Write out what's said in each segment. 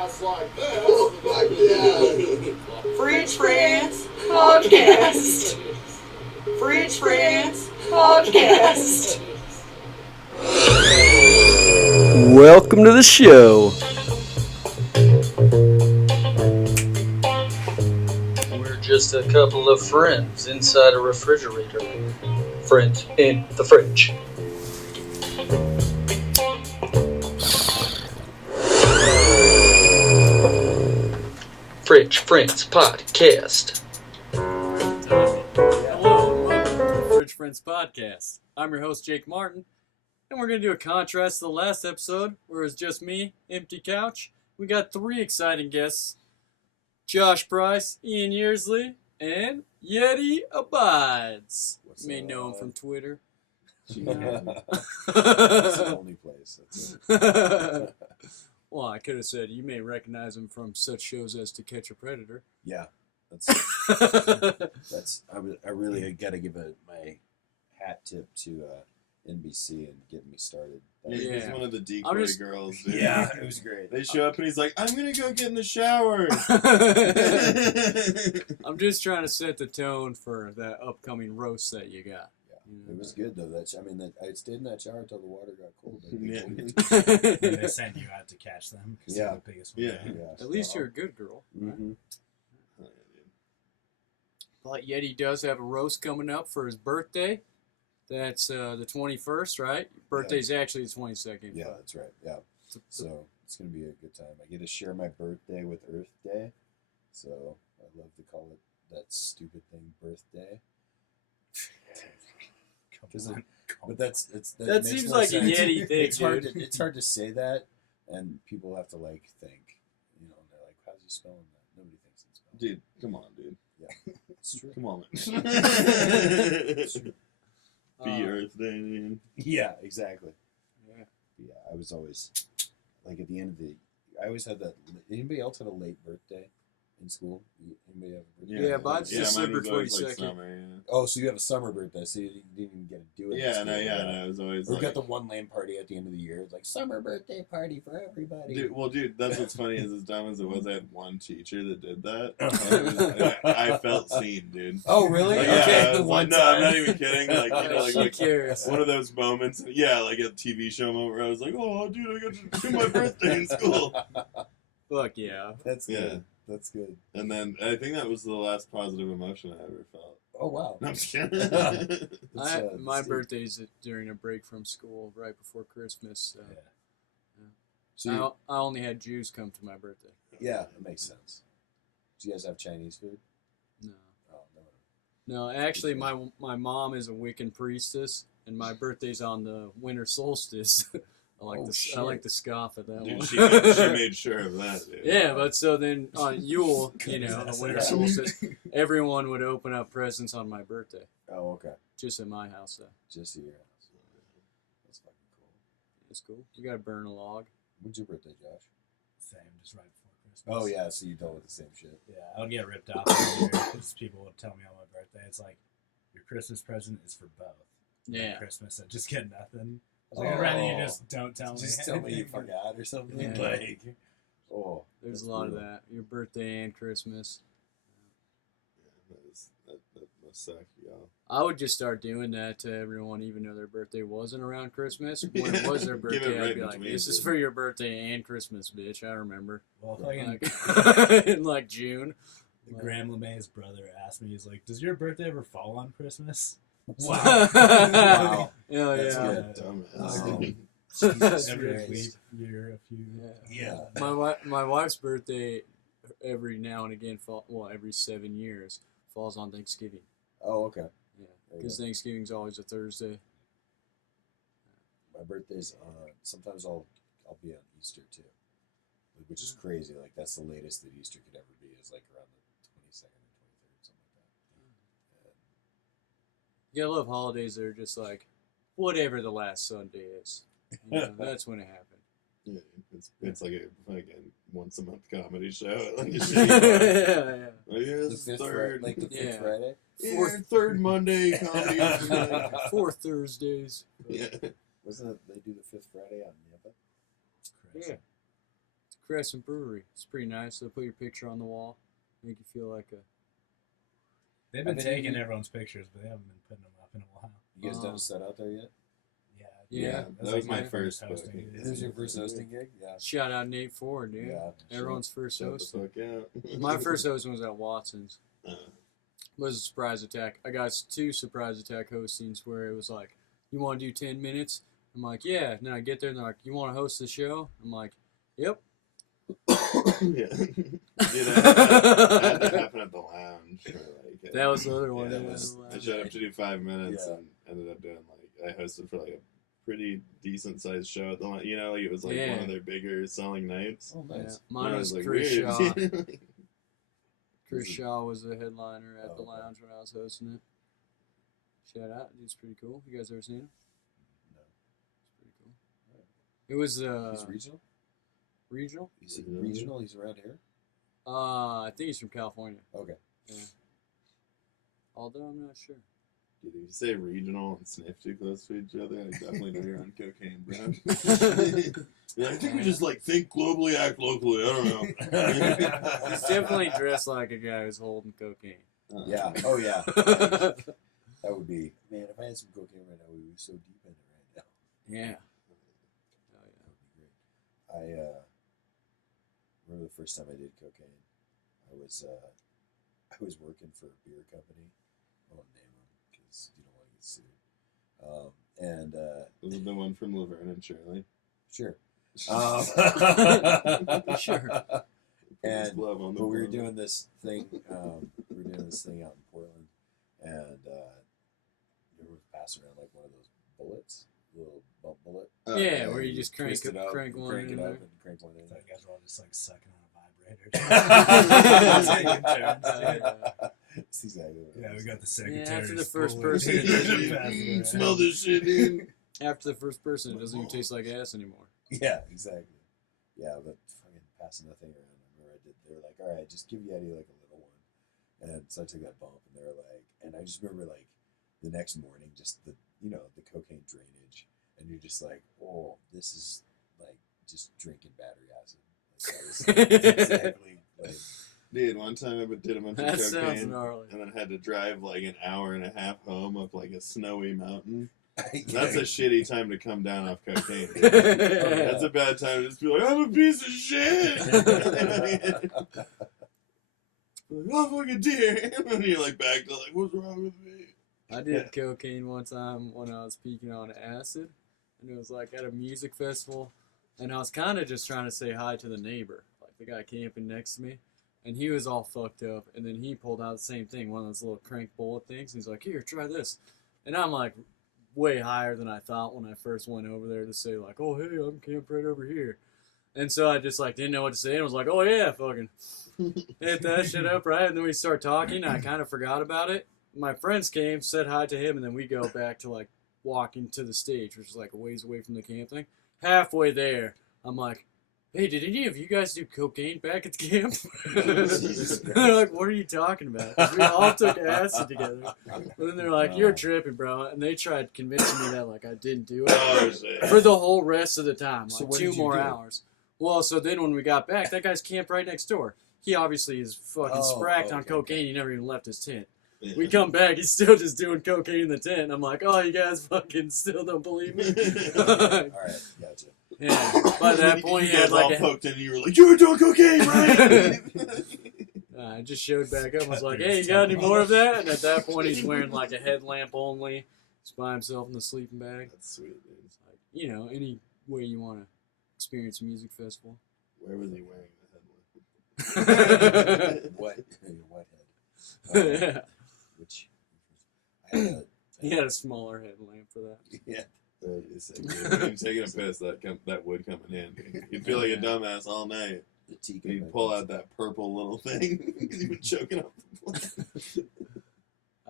podcast like this. Fridge Friends Podcast. Fridge Friends Podcast. Welcome to the show. We're just a couple of friends inside a refrigerator. Friends in the fridge. Fridge Friends Podcast. Hello, and welcome to the Fridge Friends Podcast. I'm your host, Jake Martin, and we're going to do a contrast to the last episode, where it was just me, empty couch. We got three exciting guests, Josh Price, Ian Yearsley, and Yeti Abides. You may know him from Twitter. That's the only place. That's it. Well, I could have said you may recognize him from such shows as To Catch a Predator. Yeah, that's. I really got to give my hat tip to NBC and getting me started. Yeah, he's one of the decoy girls. Dude. Yeah, it was great. They show up and he's like, "I'm gonna go get in the shower." I'm just trying to set the tone for that upcoming roast that you got. It was good though. I stayed in that shower until the water got cold. And they send you out to catch them. Yeah. The biggest one. At least you're a good girl. Mm-hmm. But Yeti does have a roast coming up for his birthday. That's the 21st, right? Birthday's actually the 22nd. Yeah, that's right. Yeah. So it's gonna be a good time. I get to share my birthday with Earth Day. So I love to call it that stupid thing, birthday. But that seems like a Yeti thing, It's hard to say that, and people have to think. They're like, "How's he spelling that?" Nobody thinks it's spelled. Dude, come on, dude. Yeah, it's true. Come on, man. Be Earth Day, man. Yeah, exactly. Yeah. Yeah, I was always at the end of I always had that. Anybody else had a late birthday in school? Anybody have a birthday? Yeah, mine's December mine was 22nd. summer, yeah. Oh, so you have a summer birthday, so you didn't even get to do it. in school, No, it was always We got the one lame party at the end of the year. It's like summer birthday party for everybody. Dude, that's what's funny is as dumb as it was, I had one teacher that did that. And I felt seen, dude. Oh, really? Like, okay, the one time. No, I'm not even kidding. She cares. One of those moments, like a TV show moment where I was like, "Oh, dude, I got to do my birthday in school." Fuck yeah. That's good. Yeah. That's good. And then I think that was the last positive emotion I ever felt. Oh, wow. No, I'm just kidding. My birthday's during a break from school right before Christmas. So I only had Jews come to my birthday. yeah, it makes sense. Do you guys have Chinese food? No. Oh, no. No, actually, my mom is a Wiccan priestess, and my birthday's on the winter solstice. I like to scoff at that Dude, one. she made sure of that, dude. Yeah, but so then on Yule, the winter solstice, everyone would open up presents on my birthday. Oh, okay. Just at my house, though. Just at your house. That's fucking cool. It's cool. You gotta burn a log. When's your birthday, Josh? Same, just right before Christmas. Oh, yeah, so you dealt with the same shit. Yeah, I would get ripped off every year because people would tell me on my birthday, it's like, your Christmas present is for both. Yeah. Christmas, I just get nothing. I was like, I'd rather you just don't tell me. Just tell me you forgot or something. Yeah. There's a lot of that. Your birthday and Christmas. That must suck, y'all. I would just start doing that to everyone, even though their birthday wasn't around Christmas. When it was their birthday, right I'd be like, between, "This is dude. for your birthday and Christmas, bitch." I remember. Well, fucking In June. Graham LeMay's brother asked me, he's like, does your birthday ever fall on Christmas? Wow. Wow. Yeah, That's yeah. good. Dumbass. Every Christ. year, a few. Yeah. My wife's birthday every now and again, every 7 years, falls on Thanksgiving. Oh, okay. Yeah, because Thanksgiving's always a Thursday. My birthday's sometimes I'll be on Easter too, which is crazy. Like that's the latest that Easter could ever be is like around the 22nd or 23rd, something like that. You gotta love holidays that are just like whatever the last Sunday is. That's when it happened. Yeah, it's like a fucking once a month comedy show. Like a Yeah, shitty yeah. The fifth Friday. Third Monday comedy. Fourth Thursdays. Yeah. Wasn't it they do the fifth Friday on Napa? It's crazy. Yeah. Crescent Brewery. It's pretty nice. They'll put your picture on the wall, make you feel like a. They've been I think taking you- everyone's pictures, but they haven't been putting them up in a while. You guys done a set out there yet? Yeah, that was my my first hosting booking. gig. This was your first hosting gig? Yeah. Shout out Nate Ford, dude. Yeah. Everyone's first Shut the hosting. fuck out. My first hosting was at Watson's. Uh, It was a surprise attack. I got 2 surprise attack hostings where it was like, you want to do 10 minutes? I'm like, yeah. And then I get there and they're like, you want to host the show? I'm like, yep. yeah. Dude, that had to happen at the lounge. For like, That was the other one. Yeah, Yeah, I the lounge. I showed up to do 5 minutes Yeah. and ended up doing like I hosted for like a pretty decent sized show at the like it was like Yeah. one of their bigger selling nights. Oh, Yeah. nice. Mine And I was like, Chris weird. Shaw. Chris Was it- Shaw was the headliner at Oh, the okay. lounge when I was hosting it. Shout out. Dude's pretty cool. You guys ever seen him? No. It's pretty cool. It was He's regional? regional. Is he regional? He's around here? I think he's from California. Okay. Yeah. Although I'm not sure. Dude, if you say regional and sniff too close to each other, I definitely know you're on cocaine, bro. Yeah, I think we just like think globally, act locally. I don't know. He's definitely dressed like a guy who's holding cocaine. Yeah. Oh, yeah. That would be. Man, if I had some cocaine right now, we would be so deep in it right now. Yeah. That would be great. I remember the first time I did cocaine. I was working for a beer company. I won't name them because you don't want to get sued. Was it the one from Laverne and Shirley? Sure. Sure. And Love on the but we were phone. doing this thing. We were doing this thing out in Portland, and we were passing around like one of those bullets, little bump bullet. Oh, Yeah, where you just twist it up, crank and one crank in it up, there. and crank one in. I thought you guys were all just like sucking on a vibrator. Taking turns, dude. That's exactly what it Yeah, we was. got the secretary. after the first spool. person it doesn't Smell this shit, dude. After the first person, it doesn't even taste like ass anymore. Yeah, exactly. Yeah, but fucking passing that thing around. I remember they were like, all right, just give Yeti like a little one. And so I took that bump, and they were like, and I just remember like the next morning, just the cocaine drainage, and you're just like, oh, this is like just drinking battery acid. Like, that was exactly like. Dude, one time I did a bunch of That sounds cocaine gnarly. and then had to drive like an hour and a half home up like a snowy mountain. Yeah. That's a shitty time to come down off cocaine. Dude. That's a bad time to just be like, I'm a piece of shit. Like, oh, fucking dear. And you're like back to like, what's wrong with me? I did cocaine one time when I was peaking on acid, and it was like at a music festival, and I was kind of just trying to say hi to the neighbor, like the guy camping next to me, and he was all fucked up, and then he pulled out the same thing, one of those little crank bullet things, and he's like, here, try this, and I'm like way higher than I thought when I first went over there to say like, oh, hey, I'm camped right over here. And so I just like didn't know what to say and was like, oh yeah, fucking hit that shit up, right? And then we start talking, and I kind of forgot about it. My friends came, said hi to him, and then we go back to like walking to the stage, which is like a ways away from the camp thing. Halfway there, I'm like, hey, did any of you guys do cocaine back at the camp? They're like, what are you talking about? 'Cause we all took acid together. And then they're like, you're tripping, bro. And they tried convincing me that like I didn't do it Oh, shit. for the whole rest of the time, So like what 2 did you more do? hours. Well, so then when we got back, that guy's camped right next door. He obviously is fucking Oh, spracked on okay. cocaine. He never even left his tent. Yeah. We come back, he's still just doing cocaine in the tent. And I'm like, oh, you guys fucking still don't believe me? All right, gotcha. Yeah. By that point, he you had guys all like poked in and you were like, you were doing cocaine, right? I just showed back up. I was like, hey, you got any more of that? And at that point, he's wearing like a headlamp only. He's by himself in the sleeping bag. That's sweet, dude. It's like, you know, any way you want to experience a music festival. Where was he wearing the headlamp? What? Whitehead. Yeah. Which I had a, He had a smaller headlamp for that. yeah. When you're taking a piss, that wood coming in. You'd feel like a dumbass all night. The teacup. You'd pull out that purple little thing because you've been choking up the blood.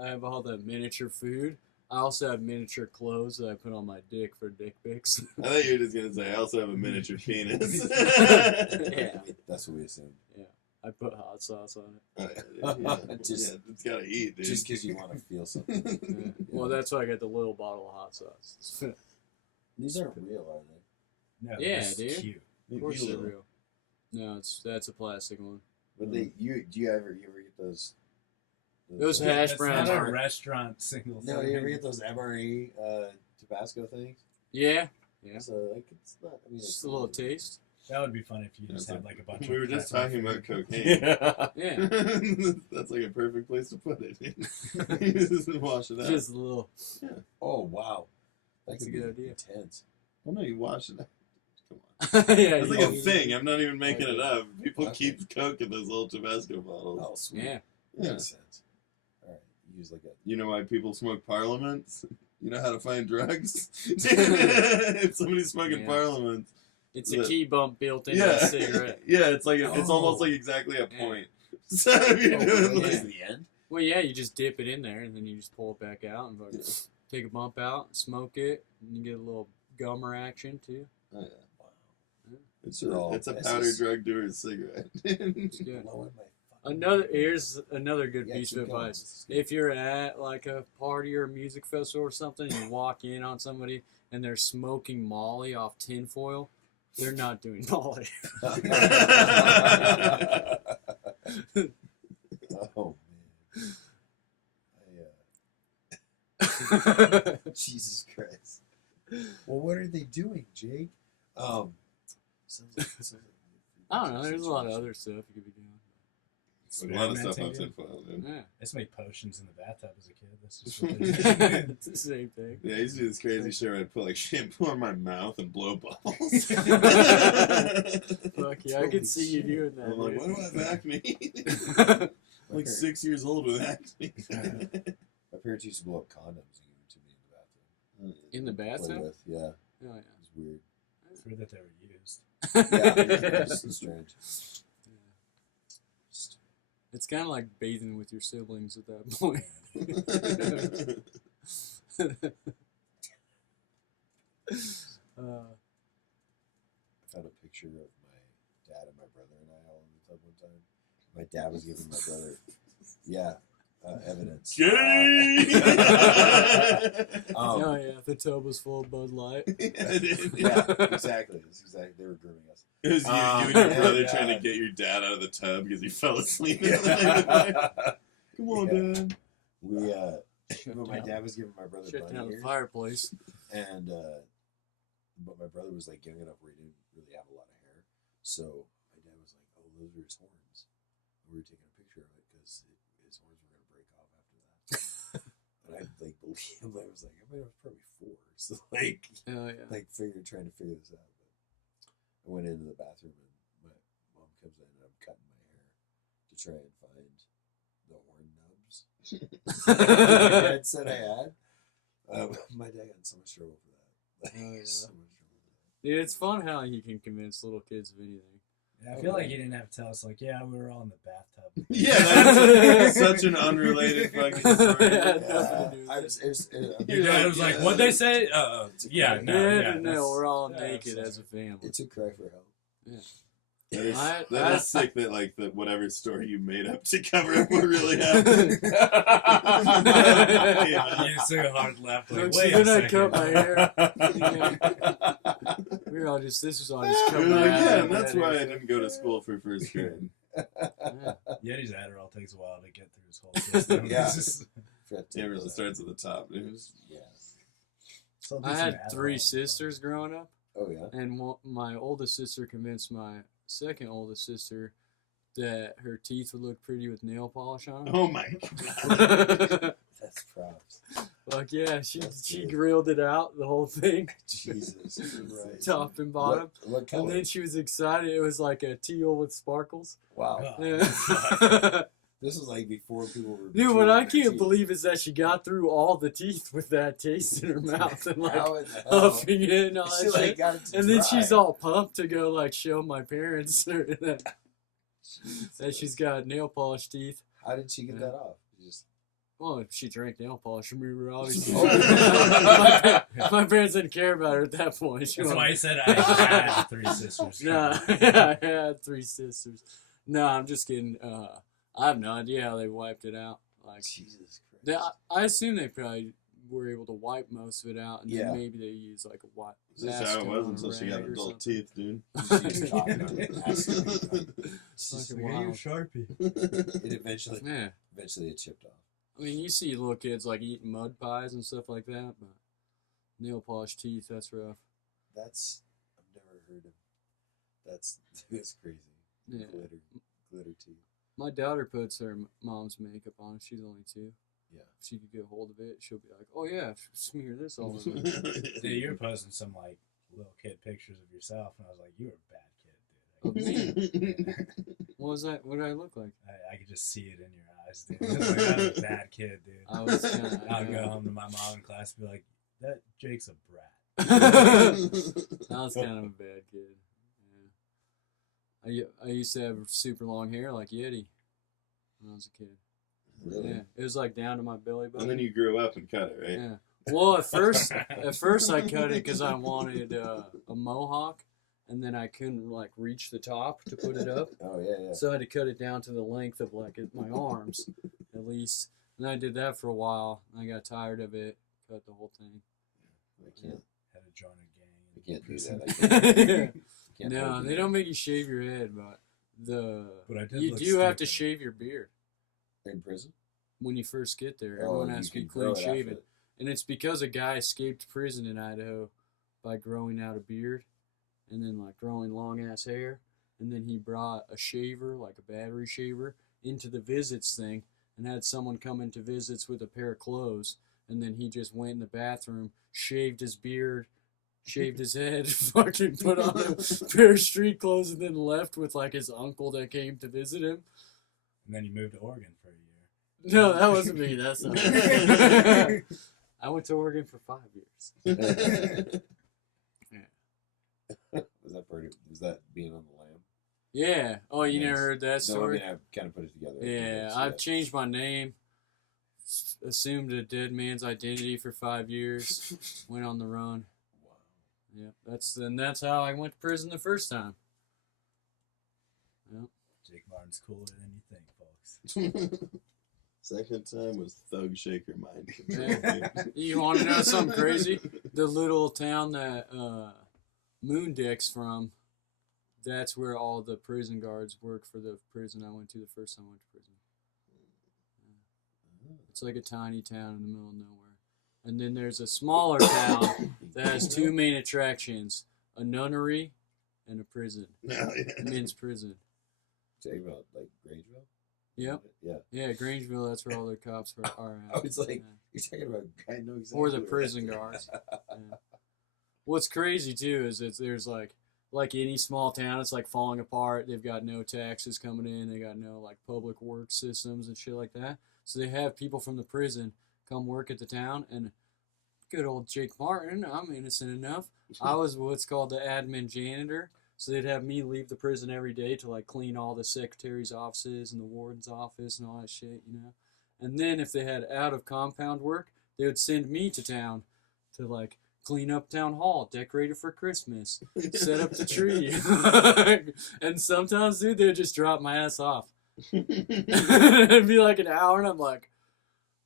I have all the miniature food. I also have miniature clothes that I put on my dick for dick pics. I thought you were just gonna say I also have a miniature penis. Yeah. That's what we assumed. I put hot sauce on it. Oh, yeah. Just- Yeah, it's gotta eat, dude. Just because you want to feel something. Yeah. Well, that's why I got the little bottle of hot sauce. These aren't real, are they? No, Yeah, this is dude. cute. Of course they're real. No, that's a plastic one. But do you ever get those? Those hash That's browns not a are- restaurant single No, thing. you ever get those MRE Tabasco things? Yeah. Yeah. So like it's not. I mean, Just it's a little taste. That would be fun if you Yeah, just it's had like a bunch We of were just pepper talking food. about cocaine. Yeah. Yeah. That's like a perfect place to put it. You just wash it out. Just a little. Oh wow, That's a could good be idea. Intense. Well, no, you wash it out. Come on. Yeah. That's like you- a thing. I'm not even making it up. People Okay. keep Coke in those little Tabasco bottles. Oh sweet. Yeah. Yeah. Makes sense. All right, use like a. You know why people smoke Parliaments? You know how to find drugs? If somebody's smoking Yeah. Parliaments. It's a key bump built into Yeah. a cigarette. Yeah, it's like it's Oh. almost like exactly a Yeah. point. So if you're Oh, doing really? like, Is the end? Well, yeah, you just dip it in there and then you just pull it back out and fucking take a bump out, smoke it, and you get a little gummer action too. oh, yeah. Wow. It's They're all a powder S's. drug doer's cigarette. It's good. Blowing my fucking Here's another good Yeah, piece keep of going. advice. This is good. If you're at like a party or a music festival or something, and you walk in on somebody and they're smoking Molly off tinfoil, they're not doing Molly. Oh man. Jesus Christ. Well, what are they doing, Jake? Sounds like I don't know. There's a lot of other stuff you could be doing. A lot of stuff on Experimenting. tinfoil, dude. Yeah, I used to make potions in the bathtub as a kid. That's just what they did. it's the same thing. Yeah, I used to do this crazy shit where I'd put like shampoo on my mouth and blow bubbles. Fuck yeah, I Holy could see you shit. doing that. I'm like, dude. why do I have acne? My I'm like parents- 6 years old with acne. My parents used to blow up condoms and give them to me In the in the bathtub? Play with, yeah. Oh, yeah. It was weird. It's weird that they were used. Yeah, it's strange. Just- It's kind of like bathing with your siblings at that point. I found a picture of my dad and my brother and I all in the tub one time. My dad was giving my brother, evidence. Oh yeah, the tub was full of Bud Light. Yeah, exactly. That's exactly. They were grooming us. It was you and your brother trying to get your dad out of the tub because he fell asleep. Come on, Dad. We but my down. dad was giving my brother Shut bunny down the ears, fireplace. and but my brother was like young enough where he didn't really have a lot of hair, so my dad was like, "Oh, those are his horns." And we were taking a picture of it because his horns were gonna break off after that. And I like believe him. I was like, I mean, I was probably 4, so like Oh yeah. trying to figure this out. But I went into the bathroom and my mom comes in and I'm cutting my hair to try and find the horn nubs. My dad said I had. My dad got in so much trouble for that. Like, Oh, yeah. so much trouble for that. Dude, it's fun how you can convince little kids of anything. Yeah, I feel like you didn't have to tell us, like, yeah, we were all in the bathtub. Yeah, that's such an unrelated fucking story. Yeah, nothing to do with I it. was, Your dad was like, what'd they say? Yeah, Yeah, no, yeah. no, we're all yeah, naked that's- as a family. it's a cry for help. That is, I- that I- is sick that like the whatever story you made up to cover up what really happened. You just took a hard left. Like, Look, wait so a then I second. cut my hair. We were all just, this was all just You're coming like, out. yeah, of and that's my why I head. didn't go to school for first grade. Yeah. Yeti's Adderall takes a while to get through his whole system. Yeah. It's just- Forgot to Yeah, it know really that. starts at the top. Dude. Yeah. Still do I some had Adderall 3 and sisters growing up, Oh yeah. and my oldest sister convinced my second oldest sister that her teeth would look pretty with nail polish on them. Oh my god. That's props. Fuck yeah, she That's she good. grilled it out, the whole thing, Jesus Christ. top and bottom. What And color? then she was excited. It was like a teal with sparkles. Wow. God. Yeah. This was like before people were. Dude, what I chewing their can't teeth. believe is that she got through all the teeth with that taste in her mouth and like How in the hell? huffing it and all She that like shit. got it to And then dry. she's all pumped to go like show my parents that she's got nail polish teeth. How did she get Yeah. that off? She just. Well, she drank nail polish remover, obviously. Oh. my parents didn't care about her at that point. She That's wanted- why he said I had 3 sisters. Nah, I had 3 sisters. No, I'm just kidding. I have no idea how they wiped it out. Like, Jesus Christ. I assume they probably were able to wipe most of it out, and Yeah. then maybe they use like a wipe. Is this how it was until she got rag or adult something. teeth, dude? She's talking on it. It's Just fucking like, wild. Sharpie. It eventually it chipped off. I mean, you see little kids like eating mud pies and stuff like that, but nail polish teeth, that's rough. That's I've never heard of. That's crazy. Yeah. Glitter teeth. My daughter puts her mom's makeup on. She's only 2. Yeah. If she could get a hold of it, she'll be like, "Oh yeah, smear this all over." Dude, you were posting some like little kid pictures of yourself, and I was like, "You're a bad kid, dude." Of me? What was that? What did I look like? I could just see it in your eyes, dude. I was like, I'm a bad kid, dude. I was kinda, I'll go home to my mom in class and be like, "That Jake's a brat." I was kind of a bad kid. Yeah. I used to have super long hair like Yeti when I was a kid. Really? Yeah, it was like down to my belly button. And then you grew up and cut it, right? Yeah. Well, at first I cut it because I wanted a mohawk, and then I couldn't like reach the top to put it up, Oh yeah. so I had to cut it down to the length of like my arms, at least. And I did that for a while. And I got tired of it. Cut the whole thing. I can't. Had to join a gang. I can't do prison. that. I can't. No, hold they it. don't make you shave your head, but But I did you look do have to stupid. shave your beard In prison. when you first get there. Oh, Everyone you has to be can grow clean it after shaven. it. And it's because a guy escaped prison in Idaho by growing out a beard and then like growing long ass hair. And then he brought a shaver, like a battery shaver, into the visits thing and had someone come into visits with a pair of clothes. And then he just went in the bathroom, shaved his beard, shaved his head, fucking put on a pair of street clothes, and then left with like his uncle that came to visit him. And then you moved to Oregon for a year. No, that wasn't me. That's not me. I went to Oregon for 5 years. Was that being on the lam? Yeah. Oh, you never Yes. heard that No, I story? mean I kind of put it together. Yeah, I've changed my name, assumed a dead man's identity for 5 years, went on the run. Wow. Yeah, that's how I went to prison the first time. Jake Martin's cooler than you think, folks. Second time was Thug Shaker Mind Control. Yeah. You want to know something crazy? The little town that Moondick's from, that's where all the prison guards work for the prison I went to the first time I went to prison. It's like a tiny town in the middle of nowhere. And then there's a smaller town that has 2 main attractions, a nunnery and a prison, a men's prison. Talking about like Grangeville. Yep. Yeah. Yeah, Grangeville, that's where all the cops are I at. was like, Yeah. you're talking about I know exactly. Or the where prison that's guards. at. Yeah. What's crazy too is that there's like any small town, it's like falling apart. They've got no taxes coming in. They got no like public work systems and shit like that. So they have people from the prison come work at the town. And good old Jake Martin, I'm innocent enough. I was what's called the admin janitor. So they'd have me leave the prison every day to like clean all the secretary's offices and the warden's office and all that shit, you know. And then if they had out of compound work, they would send me to town to like clean up town hall, decorate it for Christmas, set up the tree. And sometimes, dude, they'd just drop my ass off. It'd be like an hour, and I'm like,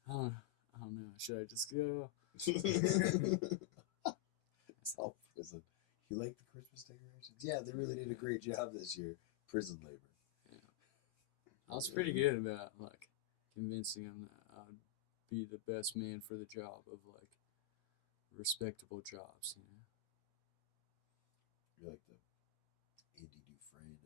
I don't know, should I just go? It's all prison. You like the Christmas decorations? Yeah, they really did a great job this year. Prison labor. I was pretty good about like convincing them that I'd be the best man for the job of like respectable jobs, you know. You're like the Andy Dufresne of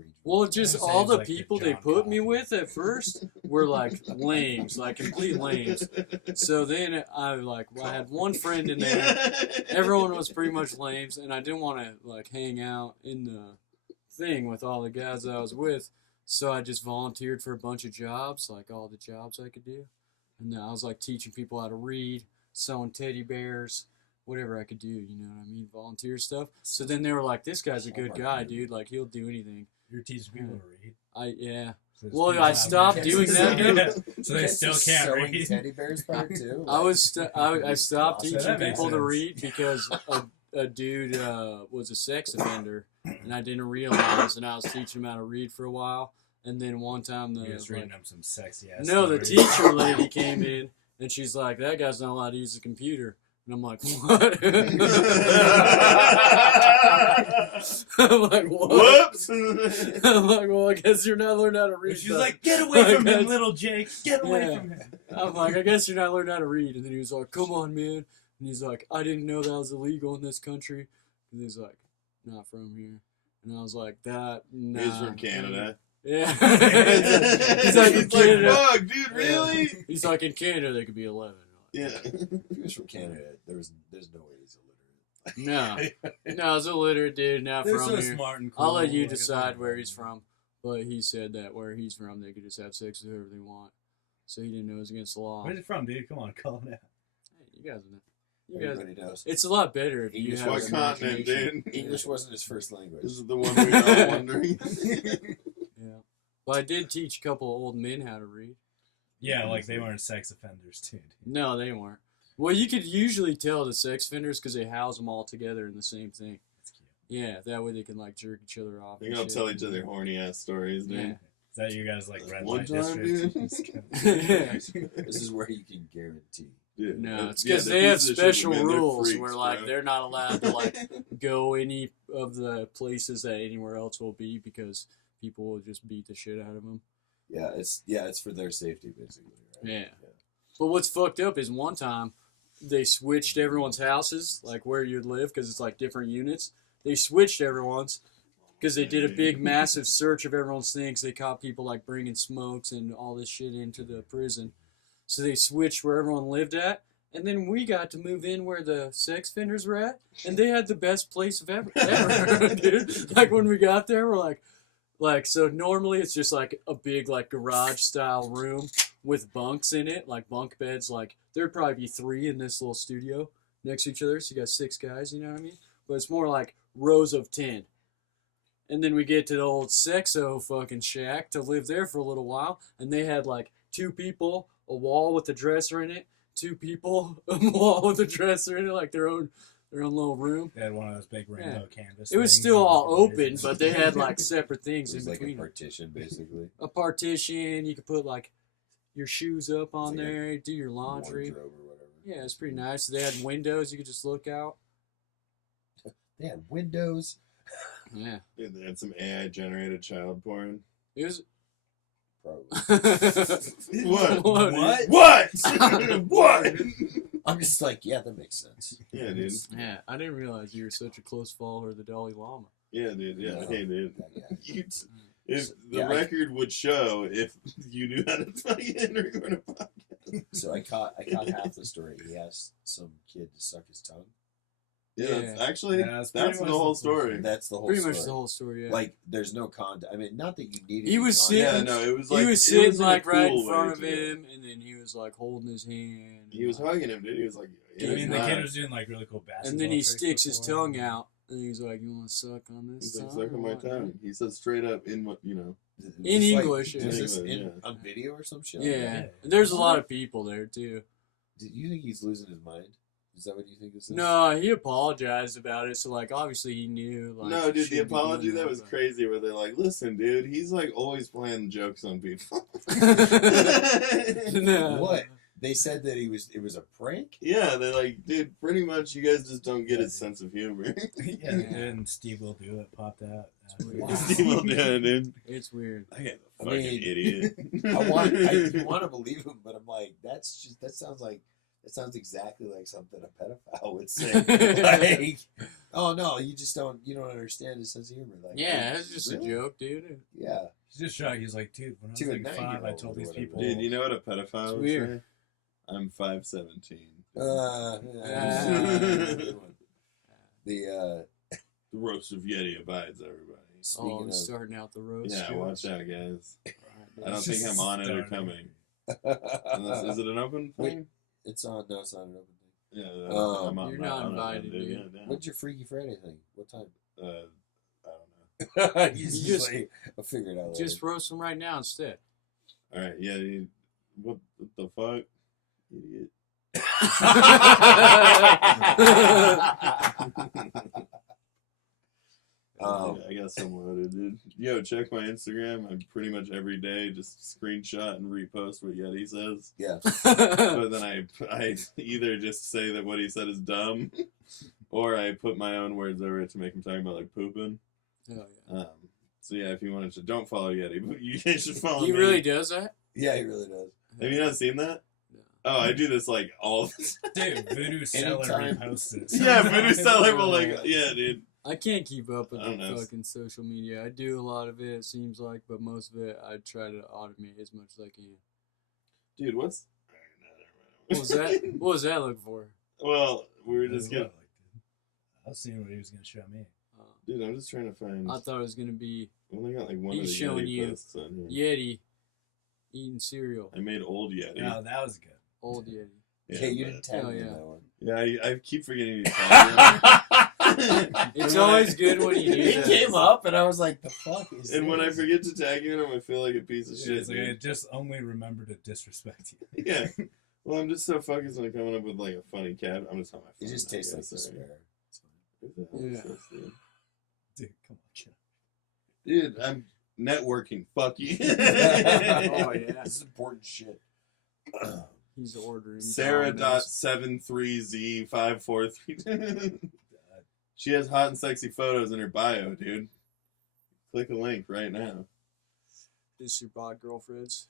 Grangeville. Well, just I'd say all it's the like the people they John put me Coffey. with at first were like lames, like complete lames. So then I had one friend in there. Everyone was pretty much lames, and I didn't want to like hang out in the thing with all the guys that I was with. So I just volunteered for a bunch of jobs, like all the jobs I could do. And then I was like teaching people how to read, sewing teddy bears, whatever I could do, you know what I mean? Volunteer stuff. So then they were like, this guy's a good guy, dude. Like, he'll do anything. You're teaching people to read. Yeah. So it's Well, people I out stopped there- doing that, dude. So they still can't sewing read. teddy bears part too. I stopped So teaching that makes people to sense. read because a dude was a sex offender, and I didn't realize, and I was teaching him how to read for a while. And then one time You was reading them some sexy ass. the stories. teacher lady came in And she's like, that guy's not allowed to use a computer. And I'm like, what? I'm like, what? Whoops. I'm like, well, I guess you're not learning how to read. She's then." like, get away from I him, guess- little Jake. Get away Yeah. from him. I'm like, I guess you're not learning how to read. And then he was like, come on, man. And he's like, I didn't know that was illegal in this country. And he's like, not from here. And I was like, nah. He's from Canada. Yeah. He's like, in He's Canada. fuck, dude, really? He's like, in Canada, they could be 11. Yeah. If he was from Canada, there's no way he's illiterate. No. No, he's a illiterate dude, not They're from so here. smart and cool. I'll let you like, decide where he's from. But he said that where he's from, they could just have sex with whoever they want. So he didn't know it was against the law. Where's he from, dude? Come on, call it out. Hey, you guys know. You guys, Everybody knows. it's a lot better if you English have What an continent, imagination. dude? English wasn't his first language. This is the one we're all wondering. Yeah. Well, I did teach a couple of old men how to read. Yeah, like they weren't sex offenders, too. Dude. No, they weren't. Well, you could usually tell the sex offenders because they house them all together in the same thing. That's cute. Yeah, that way they can like jerk each other off. They and all shit. tell each other horny ass stories, dude. Yeah. Is that you guys like red One light time, districts? Yeah. This is where you can guarantee. Dude, No, it's yeah, because the they have pieces of shit special women, they're rules freaks, where like bro. they're not allowed to like go any of the places that anywhere else will be because people will just beat the shit out of them. Yeah, it's for their safety basically. Right? Yeah. But what's fucked up is one time they switched everyone's houses, like where you'd live, because it's like different units. They switched everyone's because they did a big, massive search of everyone's things. They caught people like bringing smokes and all this shit into the prison. So they switched where everyone lived at. And then we got to move in where the sex offenders were at. And they had the best place of ever dude. Like when we got there, we're like, so normally it's just like a big like garage style room with bunks in it, like bunk beds. Like there'd probably be 3 in this little studio next to each other. So you got 6 guys, you know what I mean? But it's more like rows of 10. And then we get to the old sexo fucking shack to live there for a little while. And they had like 2 people, a wall with a dresser in it, 2 people, a wall with a dresser in it, like their own little room. They had one of those big rainbow canvas. It was things still and all just open, blazing. but they had like separate It things was in like a between. partition basically. A partition, you could put like your shoes up on It's like a there, do your laundry. Wardrobe or whatever. Yeah, it's pretty nice. They had windows you could just look out. They had windows. Yeah. Dude, they had some AI generated child porn. It was. Probably. What? What? What? What? I'm just like, yeah, that makes sense. Yeah, dude. Yeah, I didn't realize you were such a close follower of the Dalai Lama. Yeah, dude. Yeah, No. hey, dude. That guy. If the Yeah, record would show if you knew how to fucking record a podcast. So I caught half the story. He asked some kid to suck his tongue. Yeah, that's actually Yeah, that's pretty that's the much whole the story. And that's the whole Pretty story. much the whole story, yeah. Like, there's no content. I mean, not that you needed. He any was content. Yeah, sitting- no, it was like he was sitting in a like right in cool front way, of too. him, and then he was like holding his hand. He was hugging him, dude. He was like, Yeah, I mean, the not- kid was doing like really cool basketball. And then he tricks sticks his before. tongue out, and he's like, "You want to suck on this He's like, tongue?" suck on my or what?" tongue. He said straight up in what you know. It was In just English, Like, yeah. was this In in, English, yeah. on video or some shit? Yeah. Yeah. And there's a lot of people there too. Do you think he's losing his mind? Is that what you think this is? No, he apologized about it. So like, obviously he knew. Like, No, dude, the shouldn't be apology doing that was but- crazy. Where they're like, "Listen, dude, he's like always playing jokes on people." No. What? They said that it was a prank? Yeah, they're like, dude, pretty much you guys just don't get his sense of humor. Yeah, and Steve Will Do It popped out. Wow. Steve will do it, dude. It's weird. I get I the fucking mean, idiot. I want to believe him, but I'm like, that sounds exactly like something a pedophile would say. Like, oh no, you don't understand his sense of humor. Like, Yeah, oh, it's just really? a joke, dude. Yeah. He's just shocked. He's like, dude, when I was To a like 5, I 9-year-old told or these whatever. people. Dude, you know what a pedophile It's would weird. say? I'm 5'17". The The roast of Yeti abides, everybody. Oh, speaking I'm of starting out the roast. Yeah, watch out, guys. I don't It's think just I'm on it or starting. coming. Is it an open Wait. thing? it's on. No, it's not an open thing. Yeah, Um, I'm You're not I'm invited, dude. dude. Yeah, What's your Freaky Friday thing? What time? I don't know. He's You just- like, I'll figure it out. Just roast them right now instead. All right, yeah. What the fuck, idiot? I got some loaded, dude. Yo, check my Instagram. I'm pretty much every day just screenshot and repost what Yeti says. Yeah. But then I either just say that what he said is dumb, or I put my own words over it to make him talk about like pooping. Oh, yeah. So yeah, if you wanted to, don't follow Yeti, but you guys should follow He me. really does that? Yeah, he really does. Have you not seen that? No. Oh, I do this like all the time. Dude, Voodoo Seller Anytime. reposts it. Yeah, Voodoo Seller will like, yeah, dude. I can't keep up with I don't the know. fucking social media. I do a lot of it, it seems like, but most of it I try to automate as much as I can. Dude, what's... What was that? What was that look for? Well, we were That's just what I getting... liked, dude. I was seeing what he was gonna show me. Dude, I'm just trying to find... I thought it was gonna be I only got like one of He's the showing Yeti you posts on here. Yeti eating cereal. I made old Yeti. No, that was good. Old Yeti. Yeah, Okay, you but- didn't tag Oh, me in yeah. that one. Yeah, I keep forgetting to tag you. It's always good when you do It that. came up, and I was like, "The fuck is?" And when I this? forget to tag you in them, I feel like a piece of Yeah, shit. it's like, dude. I just only remember to disrespect you. Yeah. Well, I'm just so focused on coming up with like a funny cat. I'm just on my phone. It just now, tastes like guys, despair. sorry. It's fine. What the hell is Yeah. this, dude? Dude, come on, kid. Dude, I'm networking. Fuck you. Oh, yeah. This is important shit. He's ordering. Domino's. Sarah.73Z543. She has hot and sexy photos in her bio, dude. Click a link right now. This your bot girlfriends?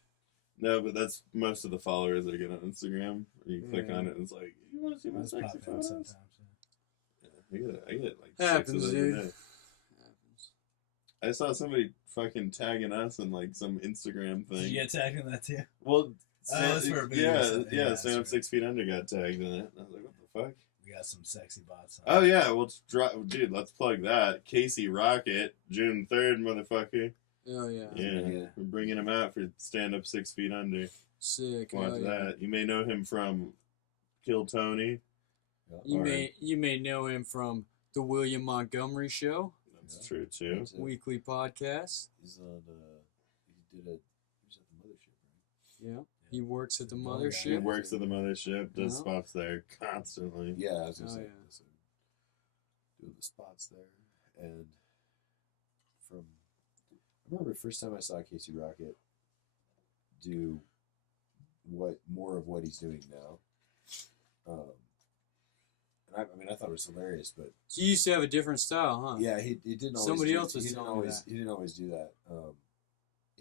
No, but that's most of the followers I get on Instagram. You click Yeah. on it and it's like, you want to see my Those sexy pop in photos? sometimes. Yeah, I get like Happens, 6 of those dude. a day. I saw somebody fucking tagging us in like some Instagram Did thing. you get tagged in that too? Well, that's for a video yeah, set. Yeah, yeah, that's Sam right. 6 Feet Under got tagged in it. I was like, what the fuck? We got some sexy bots. Oh yeah, well, dude, let's plug that. Casey Rocket, June 3rd, motherfucker. Oh yeah. Yeah, Yeah. we're bringing him out for Stand Up 6 Feet Under. Sick. Watch Hell yeah. that. You may know him from Kill Tony. You Or- may know him from the William Montgomery Show, That's Yeah. true too. That's it. weekly podcast. He's on. He did a. He was at the mothership, right? Yeah. He works at the Oh, yeah. He mothership. works at the mothership, does Uh-huh. spots there constantly. Yeah, I was gonna Oh, say. yeah. So, doing the spots there, and from. I remember the first time I saw Casey Rocket do more of what he's doing now. And I mean, I thought it was hilarious, but So you used to have a different style, huh? yeah, he didn't always. Somebody do, else was he didn't telling me always. that. He didn't always do that.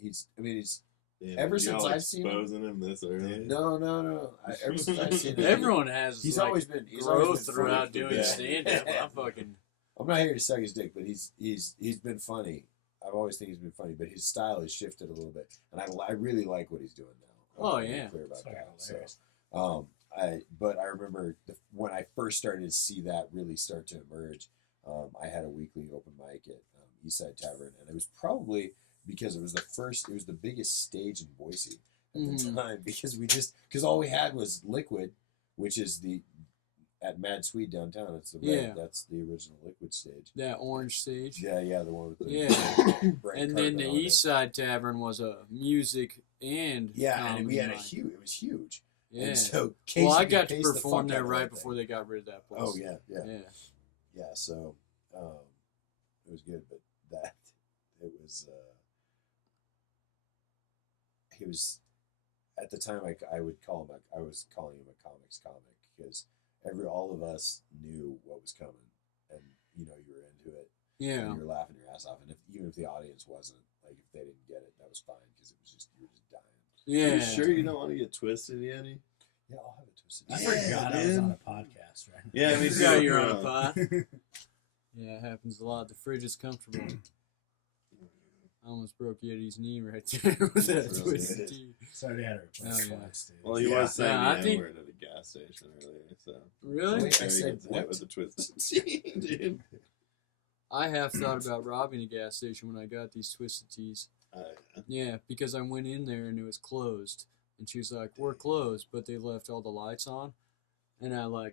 He's. I mean, he's. Damn, Ever y'all since I've seen him- exposing him this early. No. Ever since I've seen him, Everyone has He's like, always been. He's growth always been throughout funny. doing Yeah. stand-up. I'm fucking. I'm not here to suck his dick, but he's been funny. I've always think he's been funny, but his style has shifted a little bit, and I really like what he's doing now. Oh, I'm really yeah. clear about It's fucking that. hilarious. So, I remember when I first started to see that really start to emerge. I had a weekly open mic at Eastside Tavern, and it was probably because it was the biggest stage in Boise at the Mhm. time because all we had was Liquid, which is at Mad Swede downtown. It's Yeah. that's the original Liquid stage. That orange stage. Yeah, the one with the Yeah. bright And then carpet the on it. East Side Tavern was a music and Yeah, and we comedy had night. it was huge. Yeah. And so Well, Casey I could got to pace the perform fuck there out of right that before thing. they got rid of that place. Oh yeah. Yeah. So it was good, but that it was. He was at the time. I would call him. I was calling him a comics comic because all of us knew what was coming, and you were into it. Yeah. And you were laughing your ass off, and even if the audience wasn't, like if they didn't get it, that was fine because it was just you were just dying. Yeah. You sure you don't want to get twisted, Yanni? Yeah, I'll have it twisted. I Yeah, forgot I was dude. on a podcast right now. Yeah, me You too. got you're on a Yeah. pot. Yeah, it happens a lot. The fridge is comfortable. I almost broke Yeti's knee right there with that That's really twisted good. tea. Sorry, I had to replace Oh, yeah. twice, dude. Well, he Yeah. was saying Yeah, I the think- N-word at a gas station earlier, so. Really? Wait, I There he said gets hit what? with the twisted tea, dude. I have thought about robbing a gas station when I got these twisted teas. Yeah, because I went in there and it was closed. And she was like, "We're closed," but they left all the lights on. And I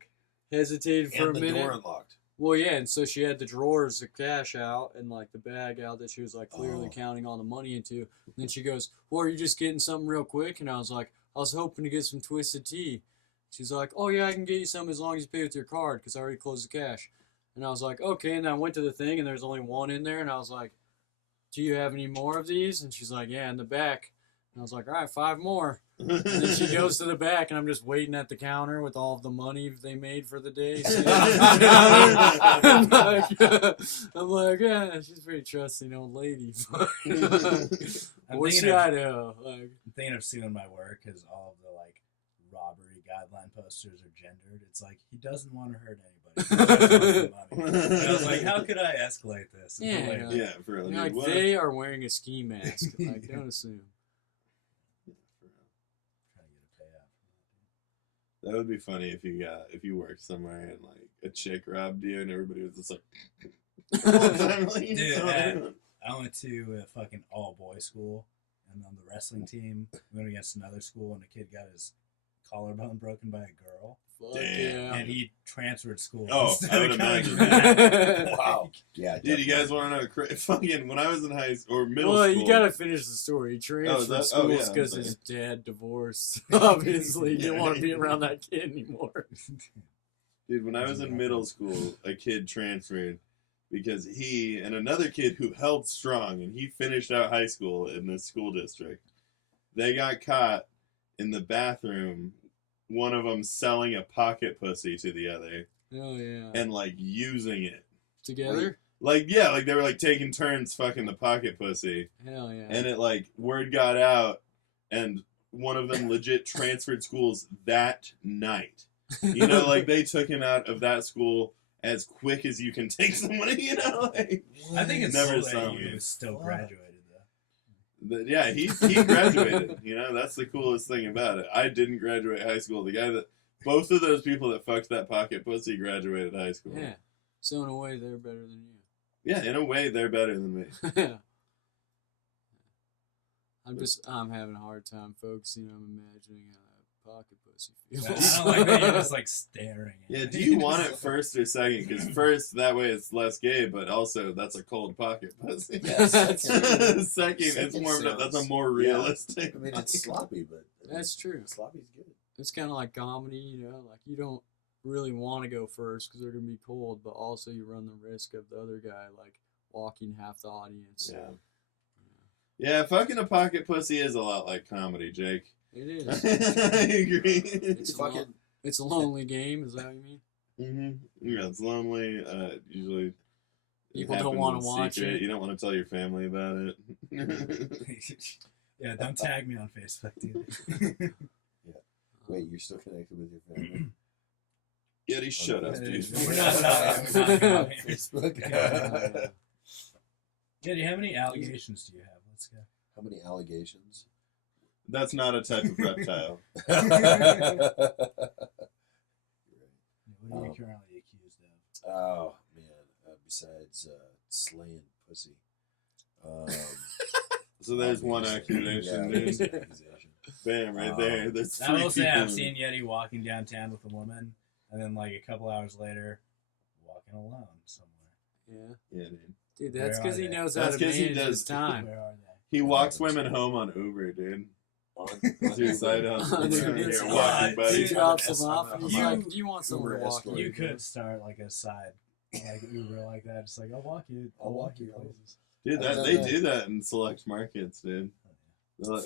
hesitated for and a the minute. door unlocked. Well, yeah, and so she had the drawers of cash out and the bag out that she was clearly Oh. counting all the money into. And then she goes, "Well, are you just getting something real quick?" And I was like, "I was hoping to get some twisted tea." She's like, "Oh yeah, I can get you some as long as you pay with your card because I already closed the cash." And I was like, okay. And I went to the thing, and there's only one in there. And I was like, do you have any more of these? And she's like, yeah, in the back. And I was like, all right, 5 more. And then she goes to the back, and I'm just waiting at the counter with all of the money they made for the day. I'm like, yeah, she's a pretty trusting old lady. What's Idaho? I'm thinking of suing my work because all of the like robbery guideline posters are gendered. It's like he doesn't want to hurt anybody. He just wants the money. And I was like, how could I escalate this? Yeah, for real. like they are wearing a ski mask. Like, don't assume. That would be funny if you worked somewhere and like a chick robbed you and everybody was just like, dude, I went to a fucking all boys school, and on the wrestling team we went against another school, and a kid got his collarbone broken by a girl. Fuck yeah. And he transferred schools. Oh, I would imagine. Wow. Yeah, dude, you guys want to know? Fucking when I was in high school or middle school. Well, you gotta finish the story. He transferred schools because his dad divorced. Obviously, he didn't want to be around that kid anymore. Dude, when I was in middle school, a kid transferred because he and another kid who held strong, and he finished out high school in this school district. They got caught in the bathroom, one of them selling a pocket pussy to the other. Oh, yeah. And, like, using it. Together? Like, yeah, like, they were, like, taking turns fucking the pocket pussy. Hell yeah. And it, like, word got out, and one of them legit transferred schools that night. You know, like, they took him out of that school as quick as you can take somebody, you know? Like, I think it's never cool saw that you him. still graduated, though. Yeah, he graduated. You know, that's the coolest thing about it. I didn't graduate high school. The guy that, both of those people that fucked that pocket pussy graduated high school. Yeah. So in a way, they're better than you. Yeah, in a way, they're better than me. Yeah. I'm having a hard time focusing on imagining how a pocket pussy feels. I don't like that you're just like staring at Yeah, it. do you want it first or second? Because first, that way it's less gay, but also that's a cold pocket pussy. Yes. Second, it's more that's a more realistic. I mean, it's sloppy, but That's true. Sloppy's good. It's kind of like comedy, you know, like you don't really want to go first because they're going to be cold, but also you run the risk of the other guy, like, walking half the audience. Yeah. Yeah, fucking a pocket pussy is a lot like comedy, Jake. It is. I agree. It's a lonely game, is that what you mean? Mm-hmm. Yeah, it's lonely. Usually, People don't want to watch it. You don't want to tell your family about it. Yeah, don't tag me on Facebook, dude. Wait, you're still connected with your family? Yeti, shut up, dude. We're not on Facebook. Yeti, how many allegations do you have? Let's go. How many allegations? That's not a type of reptile. What are you currently accused of? Oh man! Besides slaying pussy. So there's one accusation, Yeah, dude. there's an accusation. Bam, right there. There's I will three say I've people. seen Yeti walking downtown with a woman, and then like a couple hours later, walking alone somewhere. Yeah. Yeah, dude. Dude, that's Where because are he they? knows how That's to 'cause he manage does- his time. Where are they? He walks women home on Uber, dude. It's your side hustle. Dude, You're it's walking, hot, buddy. He dude. drops Yes, him off, and he's you- like, do you want someone to Uber walk escort. you? You could start like a side, like Uber like that. Just like I'll walk you home. places. Dude, I've done they that. do that in select markets, dude.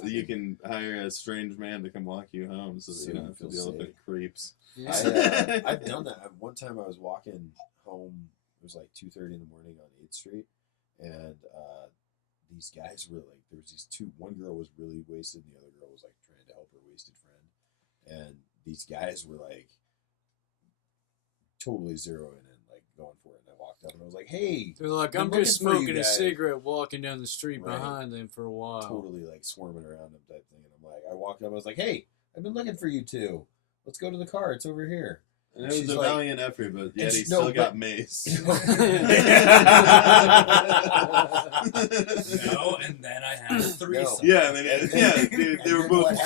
You can hire a strange man to come walk you home so that So you you don't have to feel deal safe. with the creeps. Yeah. I've done that. One time I was walking home. It was like 2:30 in the morning on 8th Street, and these guys were like, there was these two. One girl was really wasted, and the other girl was like trying to help her wasted friend. And these guys were like totally zeroing in, like going for it. And I walked up and I was like, "Hey!" They're like, Been I'm looking just for you smoking a guys. cigarette walking down the street Right. behind them for a while. Totally like swarming around them type thing. And I'm like, I walked up. I was like, "Hey, I've been looking for you two. Let's go to the car. It's over here." And it was She's a like- valiant effort, but yet And he she- still no, got but- maced. No, and then I had a threesome. Yeah, and then, yeah, dude, they were then both.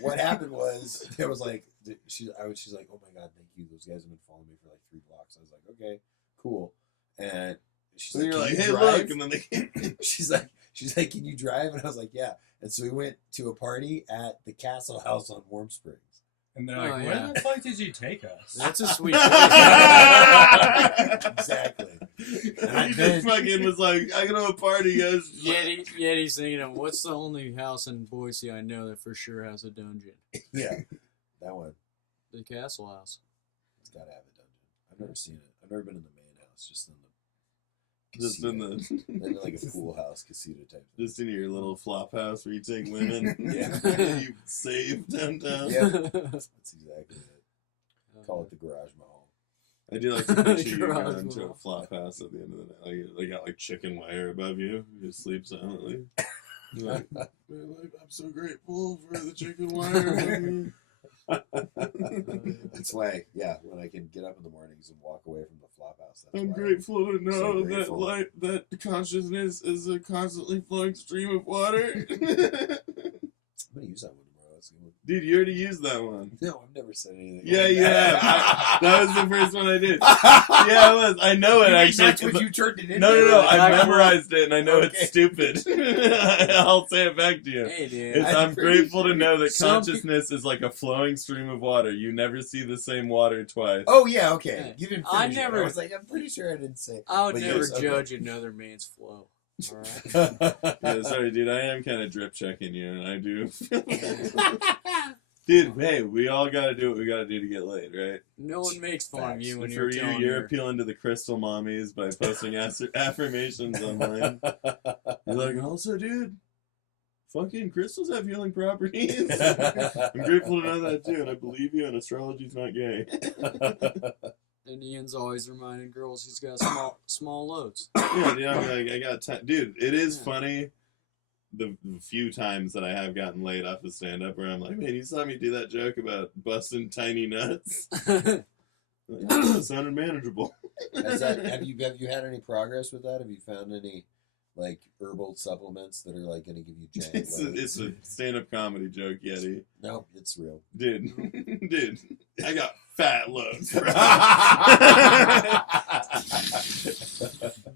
what happened was there was like she's like, "Oh my god, thank you. Those guys have been following me for like 3 blocks." I was like, "Okay, cool." And she's So like, you're "Can like, you hey, drive?" look, and then they. she's like, "Can you drive?" And I was like, "Yeah." And so we went to a party at the Castle House on Warm Springs. And they're like, Oh, where yeah. the fuck did you take us? That's a sweet place. Exactly. He just fucking was like, I go to a party, guys. Yeti's thinking of, what's the only house in Boise I know that for sure has a dungeon? Yeah, that one. The Castle House. It's got to have a dungeon. I've never seen it. I've never been in the main house, just in the Just in casino. the Maybe like a pool house, casino type thing. just in your little flop house where you take women. Yeah. that you save downtown. Yeah. That's exactly it. Call it the garage mahal. I do like to picture you Garage going to a wall. flop house at the end of the night. Like, they got like chicken wire above you. You just sleep silently. You're like, "Man, I'm so grateful for the chicken wire above me." That's why, yeah, when I can get up in the mornings and walk away from the flop house, that's I'm why. grateful to know So that grateful. that consciousness is a constantly flowing stream of water. I'm going to use that one tomorrow. That's a good one. Dude, you already used that one. No, I've never said anything. Yeah, like yeah. that. That was the first one I did. Yeah, it was. I know it You mean actually. that's what you turned it into? No. I Like, memorized it and I know Okay. it's stupid. I'll say it back to you. Hey, dude. It's, I'm I'm pretty grateful to sure know that some consciousness is like a flowing stream of water. You never see the same water twice. Oh, yeah, okay. Yeah. You didn't I finish it. never- I was like, I'm pretty sure I didn't say I would But never yes, okay. judge another man's flow. All right. Yeah, sorry, dude. I am kind of drip checking you, and I do. Dude, hey, we all gotta do what we gotta do to get laid, right? No one makes fun of Facts. you when And you're for you, telling you're her. appealing to the crystal mommies by posting affirmations online. You're like, also, dude, fucking crystals have healing properties. I'm grateful to know that too, and I believe you. And astrology's not gay. And Ian's always reminding girls he's got small loads. Yeah, dude, I'm like, I got time. Dude, it is Yeah. funny. The few times that I have gotten laid off of stand up where I'm like, man, you saw me do that joke about busting tiny nuts. Like, oh, that sounded manageable. Have you had any progress with that? Have you found any like herbal supplements that are like going to give you giant It's a stand up comedy joke, Yeti. No, it's real. Dude, dude, I got fat loads. Bro.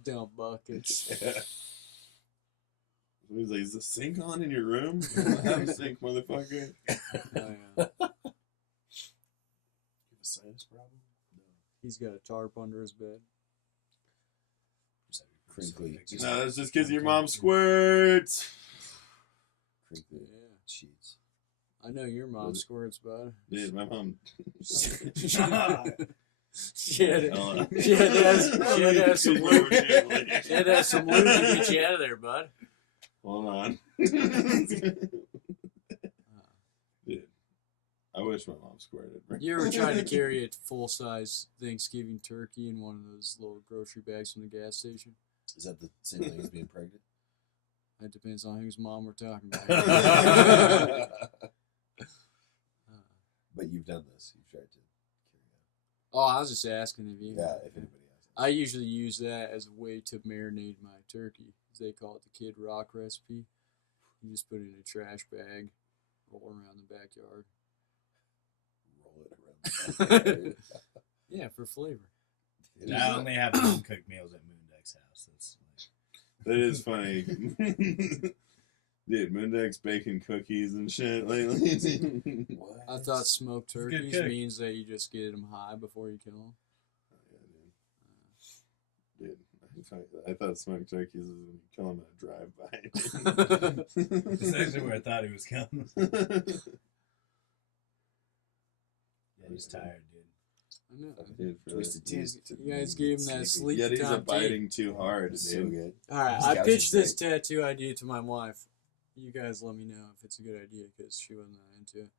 Dump buckets. He's like, is the sink on in your room? I don't have a sink, motherfucker. Oh, yeah. You have a sinus problem? No. He's got a tarp under his bed. Just have crinkly, No, that's just because your mom squirts. crinkly Yeah. sheets. I know your mom squirts, bud. Dude, my mom. She had to Hold on. she had to have some lube. Dude, She had to have some lube to get you out of there, bud. hold on. Dude, I wish my mom squirted. You ever tried to carry a full-size Thanksgiving turkey in one of those little grocery bags from the gas station? Is that the same thing as being pregnant? That depends on whose mom we're talking about. But you've done this. You've tried to carry Oh, I was just asking if you. out. Yeah, if anybody has. I usually use that as a way to marinate my turkey. They call it the Kid Rock recipe. You just put it in a trash bag, roll around the backyard. Roll it around. Yeah, for flavor. It is I that- only have home cooked meals at Moondek's house. That's That is funny. Dude, Moondek's baking cookies and shit lately. What? I thought smoked good turkeys cook. means that you just get them high before you kill them. Dude, I thought smoked turkeys was when you kill them at a drive-by. that's actually where I thought he was coming. Yeah, he's tired, dude. I know. Dude, for Twisted that. You teas. guys gave him that sleep Yeti's time are biting too hard, It's dude. so good. All right, This I gouge pitched is this tattoo idea to my wife. You guys let me know if it's a good idea because she wasn't that into it.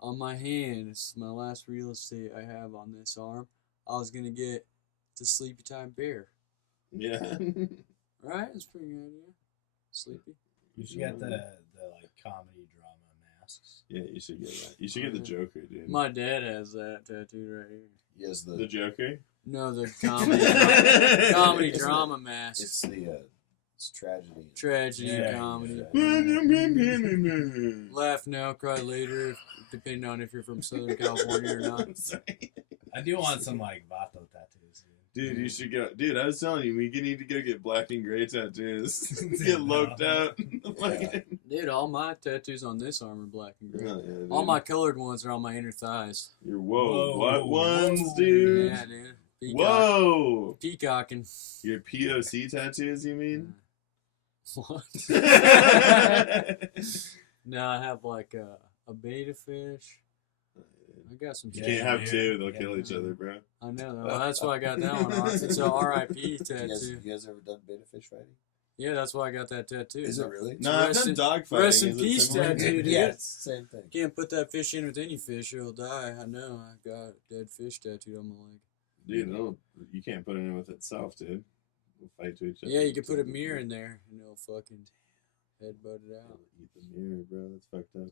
On my hand, it's my last real estate I have on this arm. I was gonna get the Sleepy Time Bear. Yeah. Right? It's a pretty good idea. Sleepy. You should get the like comedy drama masks. Yeah, you should get that. You should get the Joker, dude. My dad has that tattooed right here. He has The Joker? No, the comedy comedy Isn't it- drama mask. It's the it's tragedy. Tragedy, Yeah, comedy. Yeah. Laugh now, cry later, depending on if you're from Southern California or not. Sorry. I do want some like Vato tattoos, dude. Dude, you should go. Dude, I was telling you, we need to go get black and gray tattoos. Get loped out. Dude, all my tattoos on this arm are black and gray. Oh, yeah, dude. All my colored ones are on my inner thighs. Your Whoa, what ones, whoa. dude? Yeah, dude. Whoa! Peacocking. Your POC tattoos, you mean? What? No, I have like a beta fish. I got some. You Yeah, can't have dude. two; they'll Yeah. kill each other, bro. I know. Well, that's why I got that one on. It's a R.I.P. tattoo. You guys ever done beta fish fighting? Yeah, that's why I got that tattoo. Is it really? No, I've Rest done in- dog fighting. rest in Is it peace similar? tattoo, dude. Yes, same thing. Can't put that fish in with any fish, or it'll die. I know. I got a dead fish tattooed on my leg. Dude, you can't put it in with itself, dude. We'll fight to each other. Yeah, you could put a mirror in there, and it'll fucking headbutt it out. Eat the mirror, bro. That's fucked up.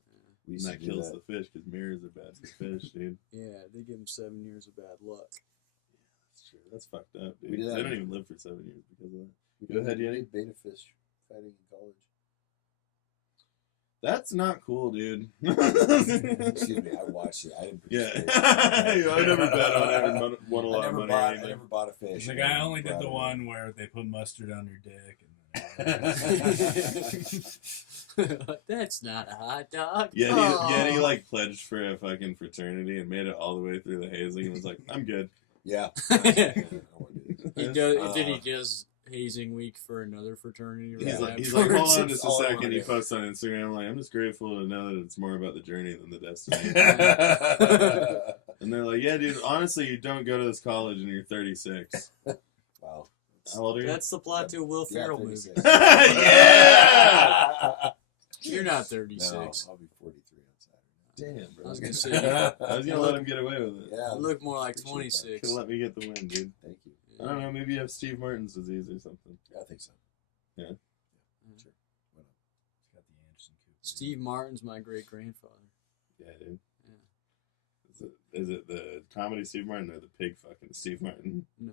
We And used that to do kills that. the fish because mirrors are bad for fish, dude. Yeah, they give them 7 years of bad luck. That's true. That's fucked up, dude. We did that. They don't even live for 7 years because of that. We Go ahead, did Yeti. Beta fish fighting in college. That's not cool, dude. Excuse me, I watched it. I didn't Yeah. participate. I never bet on it and won a lot of money. or I anything. never bought a fish. It's like and I only did brought the it one where they put mustard on your dick. That's not a hot dog. Yeti, Oh. Yeti like pledged for a fucking fraternity and made it all the way through the hazing and was like, I'm good. Yeah. He does, then he does hazing week for another fraternity. He's right like, hold afterwards. on just a all I second. wanna He do. posts on Instagram like, I'm just grateful to know that it's more about the journey than the destination. And they're like, yeah, dude, honestly, you don't go to this college and you're 36. Wow. How old are you? That's the plot to a Will Yeah, Ferrell movie. 36. Yeah! You're not No, 36. I'll be 43 on Saturday. Damn, bro. I was gonna say, I was gonna let him get away with it. Yeah. You look more like Appreciate 26. Could have let me get the win, dude. Thank you. I don't know, maybe you have Steve Martin's disease or something. I think so. Yeah. Sure. Why not? It's got the Anderson Cooper. Steve Martin's my great grandfather. Yeah, dude. Yeah. Is it the comedy Steve Martin or the pig fucking Steve Martin? No.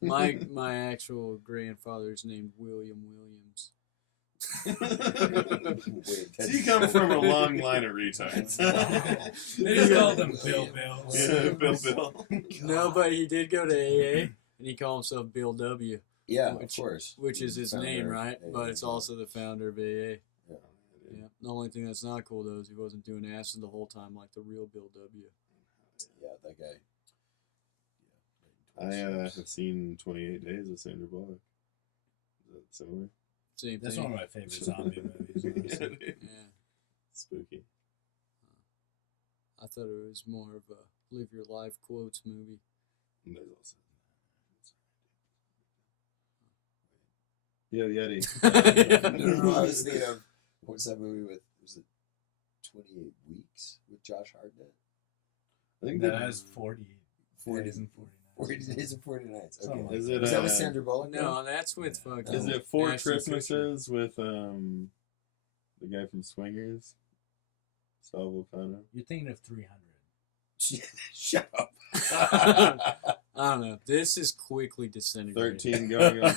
My actual grandfather's named William Williams. Wait, So you come from a long line of retards. They just called him Bill Bill. Yeah, Bill. No, but he did go to AA, and he called himself Bill W., Yeah, Which- of course. which is his Founder name, of right? AA, But it's yeah. also the founder of AA. Yeah. Yeah. The only thing that's not cool, though, is he wasn't doing acid the whole time like the real Bill W. Yeah, that guy. I Yeah, have seen 28 Days with Sandra Bullock. Is that similar? Same That's thing. one of my favorite zombie movies. Yeah, honestly. dude. Yeah. Spooky. I thought it was more of a live your life quotes movie. And there's also. Yo, Yeti. no, I was thinking of what's that movie with? Was it 28 Weeks with Josh Hartnett? I think That that has 40 days and 40 nights. 40 Days and 40 Nights. Something Okay. like Is it? Is that with Sandra Bullock? No, that's with fucking. Is it Four Ashton Kutcher. Christmases with the guy from Swingers? Saul Volcano. You're thinking of 300. Shut up. I don't know. This is quickly disintegrating. 13 going on.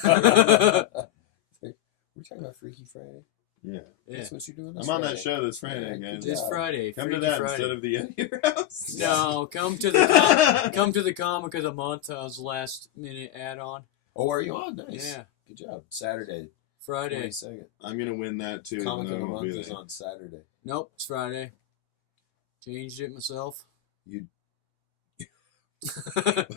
We're talking about Freaky Friday. Yeah. Yeah. That's what you're doing. This I'm on that Friday. show this Friday, Yeah, guys. good This job. Friday, Come to Freaky that Friday. instead of the Yeti House. No, come to the comic of the month. I was last minute add on. Oh, are you on? Nice. Yeah, Good job. Saturday, Friday. 22nd. I'm gonna win that too. Comic even of though the I won't be month is there. on Saturday. Nope, it's Friday. Changed it myself. You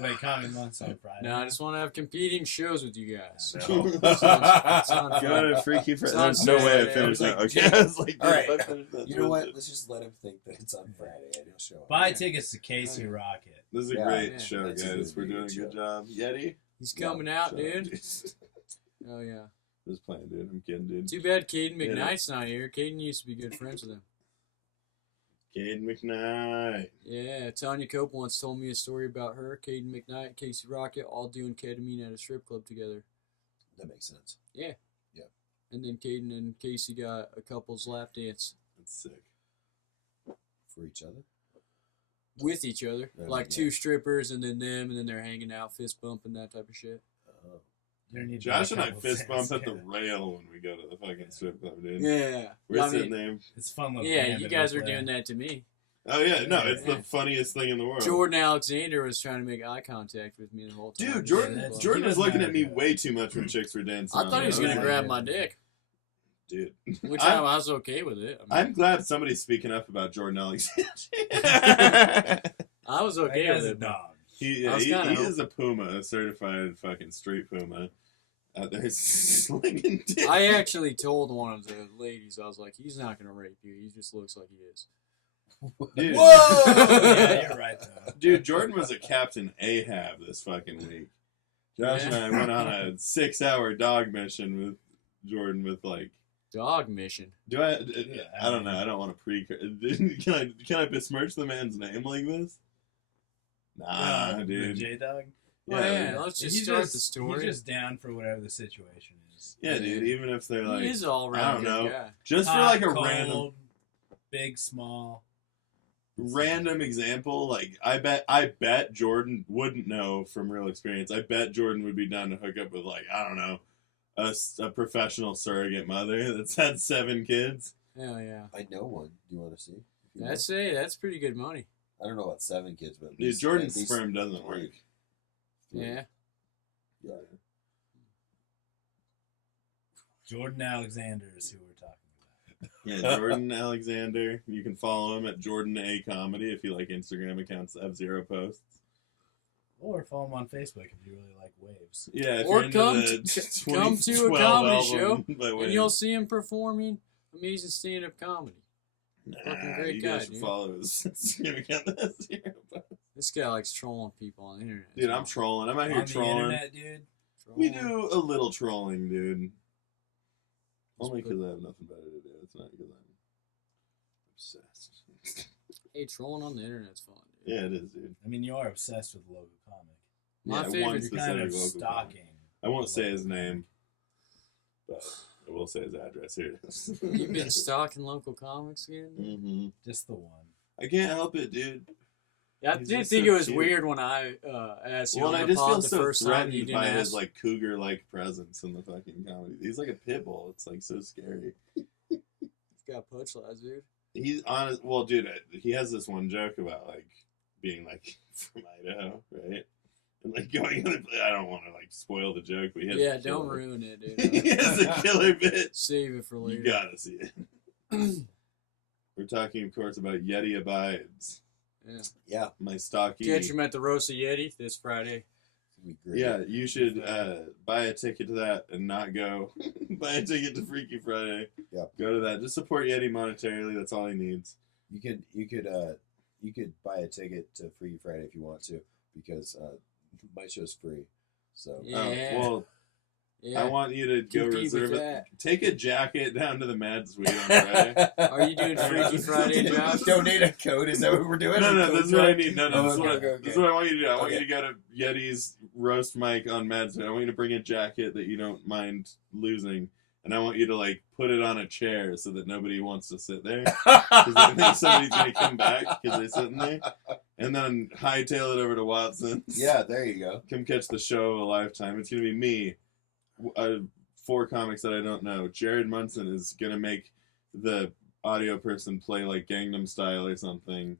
Wait, Comic Month's on Friday. No, I just want to have competing shows with you guys. No. Sounds Go fun. to Freaky Friday. Sounds There's no way I Saturday. finished that. Like, Okay, I was like, all right. dude, if I finish that, You know what? bullshit. Let's just let him think that it's on Friday and he'll show up. Buy tickets to Casey Rocket. This is a Yeah. great Yeah. show, That's a guys. We're really doing a good good show. job. Yeti. He's coming out, dude. Just Oh yeah. playing, dude. I'm kidding, dude. Too bad Caden Yeah. McKnight's not here. Caden used to be good friends with him. Caden McKnight. Yeah, Tanya Cope once told me a story about her, Caden McKnight, Casey Rocket, all doing ketamine at a strip club together. That makes sense. And then Caden and Casey got a couple's lap dance That's sick. For each other. with each other. Yeah, Like yeah. two strippers and then them, and then they're hanging out, fist bumping, that type of shit. Oh. There need to be Josh a and I couple fist bump sets, at the yeah. rail when we go to the fucking strip club, dude. Yeah. We're I sitting mean, there. It's fun little yeah, band you that guys we are play. doing that to me. Oh yeah, no, it's the funniest thing in the world. Jordan Alexander was trying to make eye contact with me the whole time. Dude, Jordan he was doesn't looking know at me how to way too much when chicks were dancing. I thought he was going gonna to grab my dick, Dude, which I was okay with it. I'm glad somebody's speaking up about Jordan Alexander. I was okay That with guy's a it. dog. He is a puma, a certified fucking street puma. Out there slinging dick. I actually told one of the ladies, I was like, he's not gonna rape you. He just looks like he is. Dude. Whoa! Yeah, you're right though. Dude, Jordan was a Captain Ahab this fucking week. Josh and I went on a 6-hour dog mission with Jordan with like. Dog mission. Do I? I don't know. I don't want to Can I besmirch the man's name like this? Nah, dude. J Dog. Yeah, let's just start the story. He's just down for whatever the situation is. Yeah, dude. Even if they're like, he is all I around don't know, guy. just for Hot, like a cold, big, small. random example, like I bet Jordan wouldn't know from real experience. I bet Jordan would be down to hook up with like, I don't know, a professional surrogate mother that's had 7 kids. Hell yeah. I know one. Do you want to see? If you That's pretty good money. want. I don't know about 7 kids, but at Dude, least, Jordan's at least sperm doesn't 3. work. 3. Yeah. Yeah. Jordan Alexander is who we're talking about. Yeah, Jordan Alexander. You can follow him at Jordan A Comedy if you like Instagram accounts that have 0 posts. Or follow him on Facebook if you really like waves. Yeah, if Or you're into come the come to a 2012 comedy album show, by and Wayne. you'll see him performing amazing stand-up comedy. Nah, fucking great you guy, guys should dude. follow his Instagram account that has 0 posts. This guy likes trolling people on the internet. Dude, I'm trolling. I'm out here On the trolling. internet, dude. We do a little trolling, dude. Only because I have nothing better to do. It's not because I'm obsessed. Hey, trolling on the internet's fun, dude. Yeah, it is, dude. I mean, you are obsessed with local comic. My Yeah, favorite- one You're specific kind of local stalking. comic. I won't say his name, but I will say his address. Here it is. You've been stalking local comics again? Mm-hmm. Just the one. I can't help it, dude. Yeah, I He's did just think so it was cute. weird when I asked you Well, on and I the just feel pod the so first time you threatened didn't by ask. his like cougar-like presence in the fucking comedy. He's like a pit bull. It's like so scary. He's got punchlines, dude. He's honest. Well, dude, he has this one joke about like being like from Idaho, right? And like going. I don't want to like spoil the joke, but he has Yeah, a don't killer- ruin it, dude. he has a killer bit. Save it for later. You gotta see it. We're talking, of course, about Yeti Abides. Yeah. Yeah. My stocky. Catch him at the Roast of Yeti this Friday. It's gonna be great. Yeah, you should buy a ticket to that and not go. Buy a ticket to Freaky Friday. Yep. Go to that. Just support Yeti monetarily. That's all he needs. You could buy a ticket to Freaky Friday if you want to, because my show's free. So Yeah. Well, Yeah. I want you to go Compete with reserve it. that. Take a jacket down to the Mad Suite on Friday. Are you doing Freaky Friday, Josh? Donate a code. Is that what we're doing? No, A code this is what I drop? need. No, Oh, this is what okay. this is what I want you to do. I want you Okay. to go to Yeti's roast mic on Mad Suite. I want you to bring a jacket that you don't mind losing, and I want you to like put it on a chair so that nobody wants to sit there because I think somebody's gonna come back because they're sitting there, and then hightail it over to Watson's. Yeah, there you go. Come catch the show of a lifetime. It's gonna be me. 4 comics that I don't know. Jared Munson is gonna make the audio person play like Gangnam Style or something,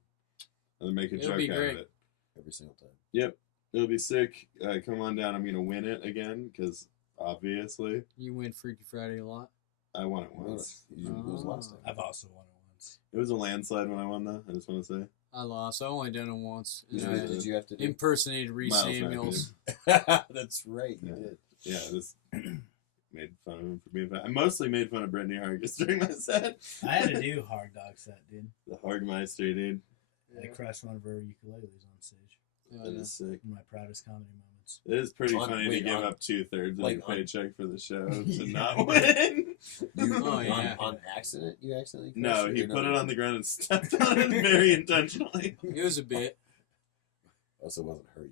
and then make a It'll joke be out great. of it. Every single time. Yep, it'll be sick. Come on down. I'm gonna win it again because obviously You win Freaky Friday a lot. I won it You won once. it. You lose last time. I've also won it once. It was a landslide when I won though. I just want to say. I lost. I only done it once. Did, And you, I did you have to do? impersonated Reese Miles Samuels. That's right. You did. Yeah, I just made fun of him for being fat. I mostly made fun of Brittany Hargis during my set. I had to do Hard Dog set, dude. The Hardmeister, dude. I crushed one of her ukuleles on stage. Yeah, That yeah. is sick. One of my proudest comedy moments. It is pretty On- funny wait, to give on- up 2/3 of like your on- paycheck for the show to Yeah. not win. You, Oh, yeah. on accident? You accidentally? No, crushed he or put it on the ground and stepped on it very intentionally. It was a bit. Oh, so it wasn't her. You.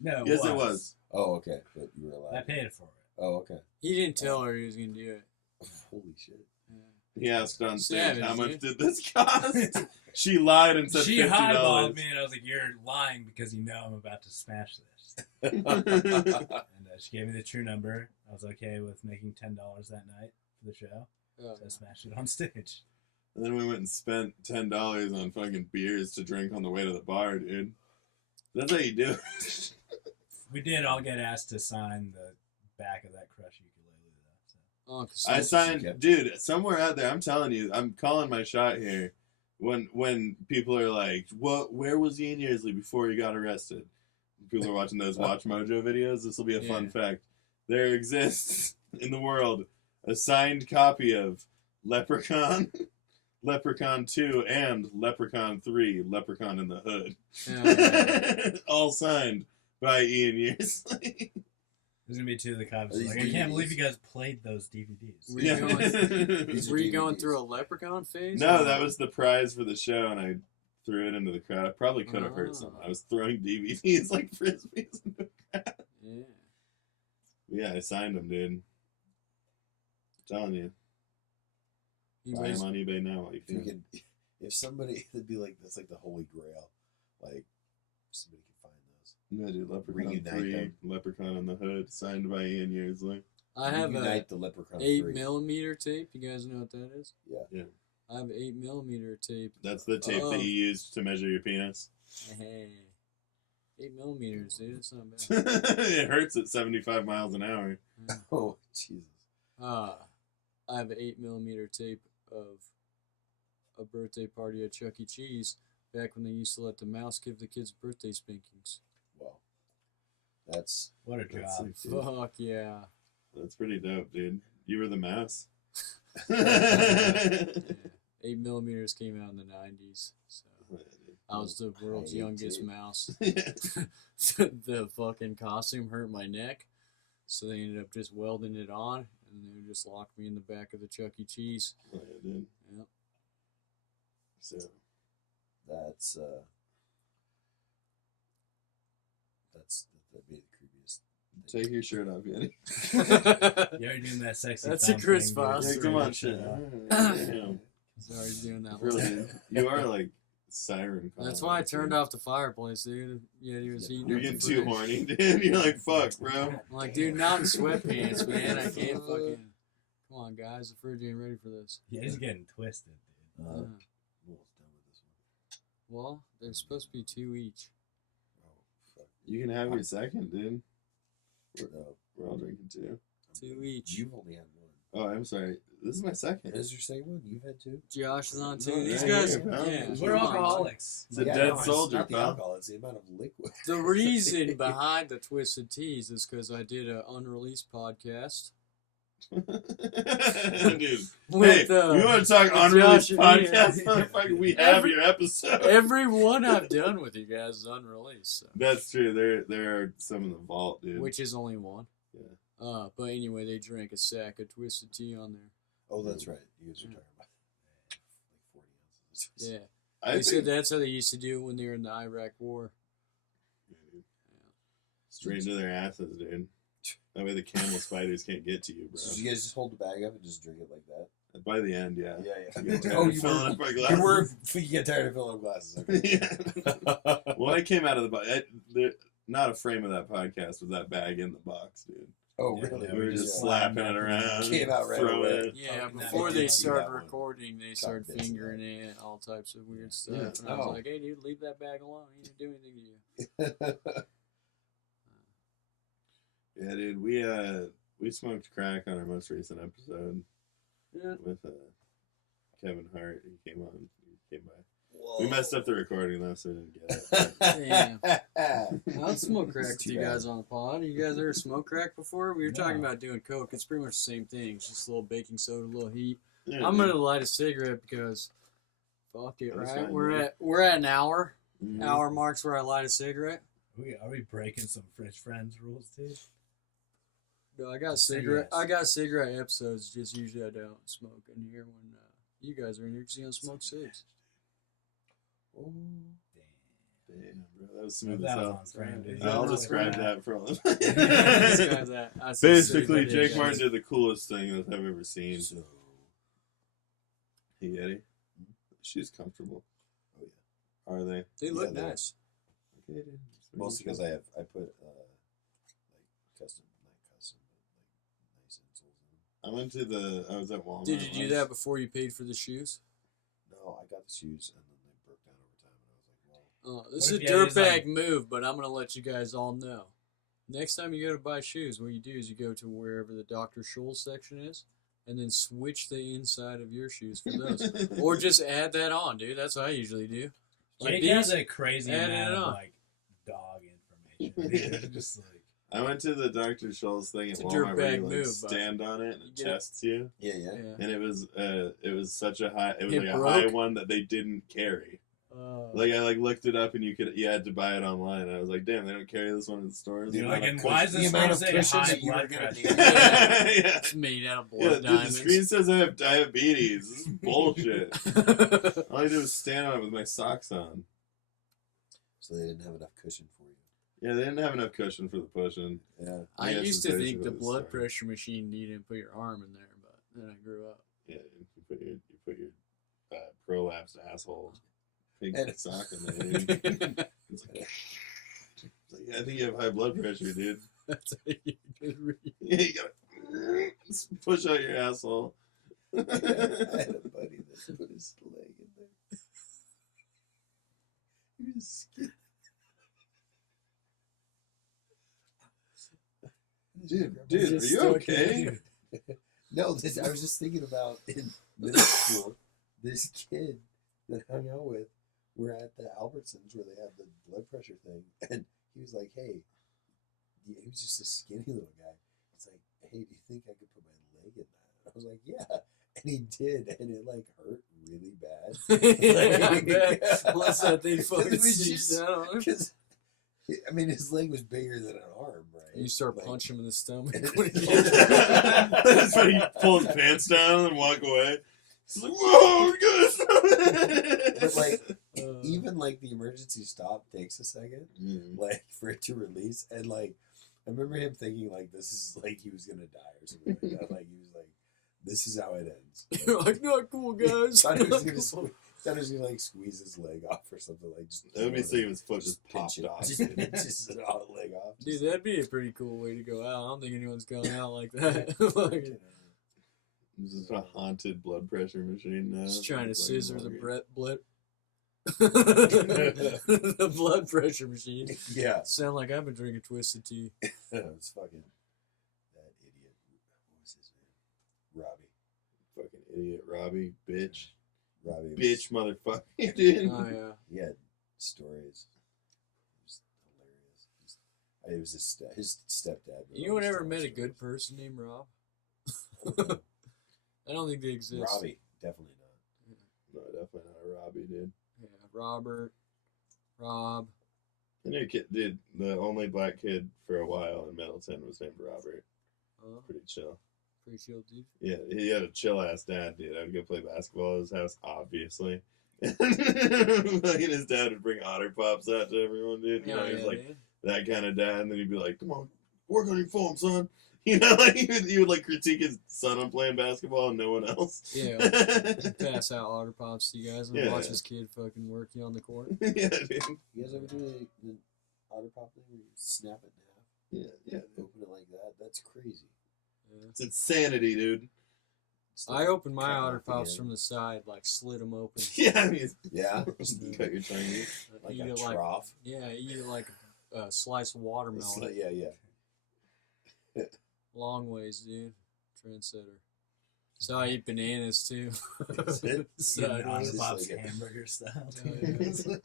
No, Yes, it was. Oh, okay. But you were I allowed. paid for it. Oh, okay. He didn't tell her he was gonna do it. Holy shit. Yeah. He asked on stage, Savage, how much dude. did this cost? She lied and said She $50. highballed me, and I was like, "You're lying because you know I'm about to smash this." And she gave me the true number. I was okay with making $10 that night for the show. Oh, So I smashed it on stage. And then we went and spent $10 on fucking beers to drink on the way to the bar, dude. That's how you do it. We did all get asked to sign the back of that Crush ukulele, though. So. Oh, 'cause I some- signed, dude, somewhere out there, I'm telling you, I'm calling my shot here. When people are like, where was Ian Yearsley before he got arrested? People are watching those Watch Mojo videos. This will be a fun fact. There exists in the world a signed copy of Leprechaun, Leprechaun 2, and Leprechaun 3, Leprechaun in the Hood. Yeah. All signed by Ian Yearsley. There's gonna be two of the cops. Are these Like, I can't DVDs? believe you guys played those DVDs. Were you going, These are were you going DVDs. through a leprechaun phase? No, or- that was the prize for the show, and I threw it into the crowd. I probably could have Oh. hurt someone. I was throwing DVDs like frisbees in the crowd. Yeah. Yeah, I signed them, dude. I'm telling you. You Buy guys- them on eBay now while you If you can. could, if somebody, it'd be like that's like the holy grail. Like somebody could find those. Yeah, dude, Leprechaun Reunite 3, them. Leprechaun in the Hood, signed by Ian Yearsley. I have Reunite a the Leprechaun 8mm tape. You guys know what that is? Yeah. Yeah. I have 8mm tape. That's the tape Oh. that you used to measure your penis. Hey. 8mm, dude. It's not bad. It hurts at 75 miles an hour. Yeah. Oh Jesus! I have an 8mm tape of a birthday party at Chuck E. Cheese back when they used to let the mouse give the kids birthday spankings. Wow, that's What a That's job. sick, dude. Fuck yeah. That's pretty dope, dude. You were the mouse. Yeah. 8mm came out in the 90s. So I was the world's Hey, youngest dude. mouse. Yeah. The fucking costume hurt my neck, so they ended up just welding it on, and they just locked me in the back of the Chuck E. Cheese. Yeah, dude. Yep. So, that's that'd be the creepiest. take your shirt off, Yeti. You're doing that sexy. That's a thumb Chris thing, dude. Foster. Yeah, come on, Shut shit. up. Damn. Sorry, he's doing that. Really, one. dude. You are like siren. That's calling, why I dude. turned off the fireplace, dude. Yeah, he was heating You're up the getting too fridge. horny, dude. You're like, fuck, bro. I'm like, dude, not in sweatpants, man. I can't fucking. Come on, guys. The fridge ain't ready for this. Yeah, he's getting twisted, dude. Yeah. I'm almost done with this one. Well, there's supposed to be 2 each. Oh fuck! You can have your second, dude. No, We're all drinking too. 2 each. You've only had one. Oh, I'm sorry. This is my second. Is your second one? You've had two. Josh is on 2. No, These yeah, guys, yeah, pal. yeah. We're come on. alcoholics. It's a Yeah, dead no, it's soldier, not the pal. alcohol; it's the amount of liquid. The reason behind the Twisted Teas is because I did an unreleased podcast. Dude, With, hey, you want to talk unreleased Josh and podcast, Ian. motherfucker? We have Every- your episode. Every one I've done with you guys is unreleased, so. That's true. There are some in the vault, dude. Which is only one. Yeah. But anyway, they drank a sack of Twisted Tea on there. Oh, that's right. You guys are talking about like 40 ounces. Yeah. I They think said that's how they used to do it when they were in the Iraq War. straight into their asses, dude. That way the camel spiders can't get to you, bro. So you guys just hold the bag up and just drink it like that? By the end, yeah. Yeah, You get tired oh, of you filling were, up our you glasses. were. You get tired of filling up glasses. Okay. Yeah. When I came out of the box, not a frame of that podcast was that bag in the box, dude. Oh, Yeah, really? We were just Yeah. slapping it around. Came out right throwing away. it. Yeah, Talking that before I they did see started that one. recording, they Caught started bits of fingering that. it, all types of weird stuff. Yeah. And I was Oh. like, hey, dude, leave that bag alone. He didn't do anything to you. Yeah, dude. We smoked crack on our most recent episode Yeah. with Kevin Hart. He came on. He came by. We messed up the recording though, so we didn't get it. I'll smoke crack with too you bad. guys on the pod. You guys ever smoke crack before? We were talking No. about doing coke. It's pretty much the same thing. It's just a little baking soda, a little heat. Yeah, I'm dude. gonna light a cigarette because fuck it, That's right? fine, We're dude. at an hour. Mhm. Hour marks where I light a cigarette. Are we breaking some French Friends rules, dude? No, I got Say cigarette. yes. I got cigarette episodes. Just usually I don't smoke in here when you guys are in here because you don't smoke cigs. Oh, Damn, bro, that was smooth as That was hell. on frame, dude. I'll Yeah. describe that for all of Describe that. I said Basically, cigarette Jake episodes. Martin did the coolest thing that I've ever seen. so Hey, Eddie. She's comfortable. Oh, yeah. Are they? They look Yeah, they're- nice. Okay, dude. mostly because I put like custom, not custom, but like nice insoles in them. I was at Walmart. Did you do once. that before you paid for the shoes? the shoes, and then they broke down over time. And I was like, well, This is a What if Yeti's dirtbag like- move, but I'm gonna let you guys all know. Next time you go to buy shoes, what you do is you go to wherever the Dr. Scholl section is, and then switch the inside of your shoes for those, or just add that on, dude. That's what I usually do. Like Jake has these, a crazy add amount it of on. like dog information. Dude. Just like I went to the Dr. Scholl's thing at It's a Walmart where dirtbag you like move, but stand on it and you it get it. tests you. yeah. yeah. And it was such a high it was It like a broke? high one that they didn't carry. Uh, Like I looked it up and you had to buy it online. I was like, damn, they don't carry this one in the stores. you're The like, amount and of why is cushion- this the amount one of say cushions high that you were blood gonna pressure? need. yeah. it's made out of Yeah, blood dude, the diamonds. screen says I have diabetes. This is bullshit. All I do is stand on it with my socks on. So they didn't have enough cushion for you. Yeah, they didn't have enough cushion for the pushing. Yeah. I guess used it's to think basically the the blood story. pressure machine needed to put your arm in there, but then I grew up. Yeah, you put your prolapsed asshole pink And- sock in there. Dude. It's like, yeah, I think you have high blood pressure, dude. That's how you get read. Yeah, you gotta push out your asshole. I had a buddy that put his leg in there. He was skinny. Dude, are Just you stuck okay? in No, I was just thinking about in middle school, this kid that I hung out with, we're at the Albertsons where they have the blood pressure thing, and he was like, hey, he was just a skinny little guy. He's like, hey, do you think I could put my leg in that? I was like, yeah. And he did, and it like hurt really bad. I bet. Once that thing fucking It was sinks just- down, Because, I mean, his leg was bigger than an arm, right? you start Like- punching him in the stomach. That's when he pulls his pants down and walk away. He's like, whoa, good. But like, Even even like the emergency stop takes a second, Mm. like for it to release, and like I remember him thinking like this is like he was gonna die or something like that. Like he was like, this is how it ends. you're like, not cool, guys. Thought he was Not gonna cool. thought he was gonna like squeeze his leg off or something like just. That would be sick if his foot just pinch popped it, off. just his leg off. Dude, that'd be a pretty cool way to go out. I don't think anyone's going out like that. Just, Like, This is a haunted blood pressure machine now. just trying to It's like scissor the Walgreens. blood. The blood pressure machine. yeah, Sound like I've been drinking twisted tea. it's fucking that idiot. What was his name? Robbie. Fucking idiot, Robbie, bitch, Robbie. bitch, motherfucker, dude. Oh yeah. He had stories. It was hilarious. It was his stepdad. would Anyone always ever tell met a stories. good person named Rob? Okay. I don't think they exist. Robbie, definitely not. No, definitely not a Robbie, dude. Yeah, Robert, Rob. I knew a kid, dude. The only black kid for a while in Middleton was named Robert. Pretty chill. Pretty chill dude. Yeah, he had a chill ass dad, dude. I'd go play basketball at his house, obviously. Fucking his dad would bring Otter Pops out to everyone, dude. You know, he was like dude. that kind of dad, and then he'd be like, "Come on, work on your form, son." You know, like he would like critique his son on playing basketball and no one else. Yeah. Pass out Otter Pops to you guys and Yeah. watch his kid fucking work you on the court. Yeah, dude. You guys ever do the otter pop thing where you snap it in half? Yeah. Open it like that? That's crazy. Yeah. It's insanity, dude. It's I like opened my cutting Otter off the Pops end. from the side, like slit them open. Yeah, I mean, Yeah. cut your tongue. Dude. Like eat a it like trough. yeah, eat it like a slice of watermelon. It's like- yeah. Long ways, dude. Trendsetter. So I eat bananas too. Is it? Sideways. Otter just Pops like a- hamburger style. Oh,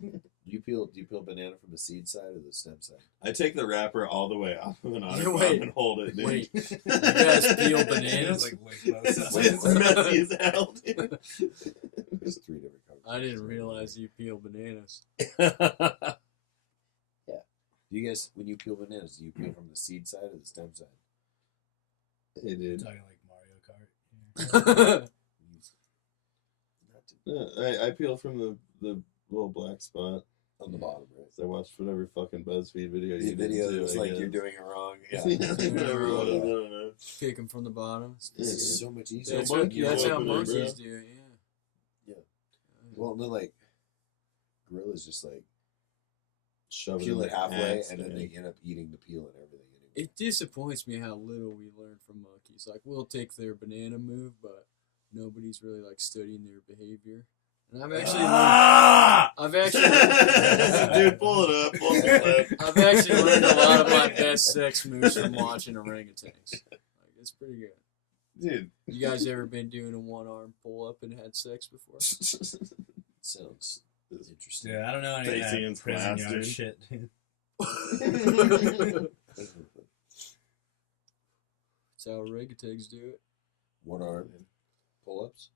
Do you peel banana from the seed side or the stem side? I take the wrapper all the way off of an otter Wait. pop and hold it, dude. Wait, you guys peel bananas? Like lick both sides. It's messy as hell, dude. There's 3 different colors. I didn't realize you peel bananas. Do you guys, when you peel bananas, do you peel from the seed side or the stem side? Hey, dude. Talking like Mario Kart. Not to, Yeah, I peel from the little black spot. on the bottom, right? So I watched whatever fucking BuzzFeed video The you did video too, was I like guess. you're doing it wrong. Yeah, Yeah. whatever it was, I Yeah. don't know. Pick them from the bottom. Yeah, This is dude. so much easier. That's, monkeys that's how open it, monkeys bro. do it, yeah. Well, no, like gorillas just like Shove peel in it the halfway, axe, and then man. they end up eating the peel and everything. It disappoints me how little we learn from monkeys. Like, we'll take their banana move, but nobody's really, like, studying their behavior. And I've actually Dude, pull it up. Pull it up. I've actually learned a lot of my best sex moves from watching orangutans. Like, it's pretty good. Dude. You guys ever been doing a one-arm pull-up and had sex before? Sounds interesting. Yeah, I don't know any Tasty of and that prison class, yard dude. shit, dude. That's how orangutans do it. One arm pull-ups.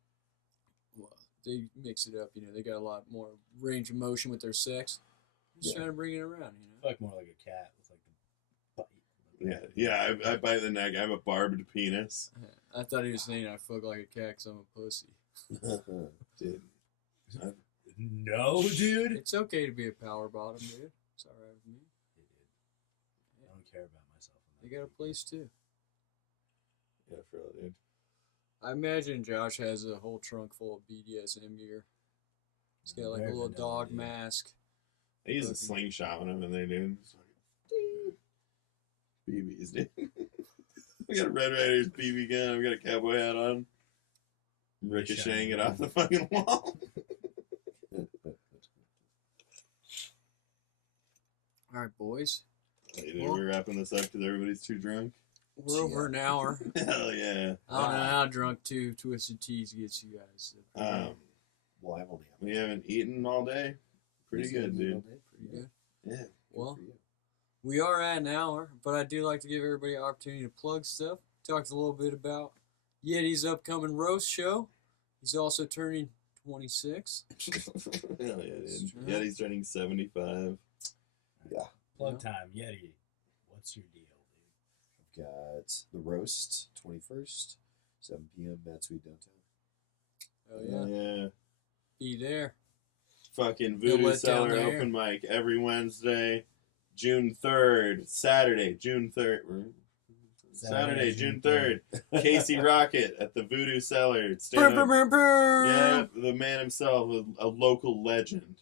Well, they mix it up, you know. They got a lot more range of motion with their sex. Just Yeah. trying to bring it around, you know. Fuck more like a cat with like the bite. Yeah. I bite the neck. I have a barbed penis. I thought he was saying I fuck like a cat because I'm a pussy. Dude. No, dude. It's okay to be a power bottom, dude. It's all right with me. I don't care about myself. They got a place too. Yeah, for real, dude. I imagine Josh has a whole trunk full of BDSM gear. He's got like a Never little know, dog dude. mask. I use a slingshot when I'm in there, dude. It's like, ding. BBs, dude. I got a Red Raiders BB gun. I've got a cowboy hat on. Ricocheting it off the fucking wall. All right, boys. Hey, dude, we're wrapping this up because everybody's too drunk. We're over an hour. Hell yeah. I don't know how drunk two Twisted Teas gets you guys. Well, I've only We haven't eaten all day. Pretty good, dude. Pretty good. Yeah. Well, we are at an hour, but I do like to give everybody an opportunity to plug stuff. Talked a little bit about Yeti's upcoming roast show. He's also turning 26. Hell yeah, dude. Yeah. Yeti's turning 75. Plug time, Yeti. What's your deal, dude? I've got the roast 21st, 7 p.m. Mad Sweet downtown. Oh, yeah. Yeah. Be there. Fucking They'll Voodoo let down Cellar the air. open mic every Wednesday, June 3rd, Saturday, June 3rd. Saturday, June 3rd. Casey Rocket at the Voodoo Cellar. Yeah, the man himself, a local legend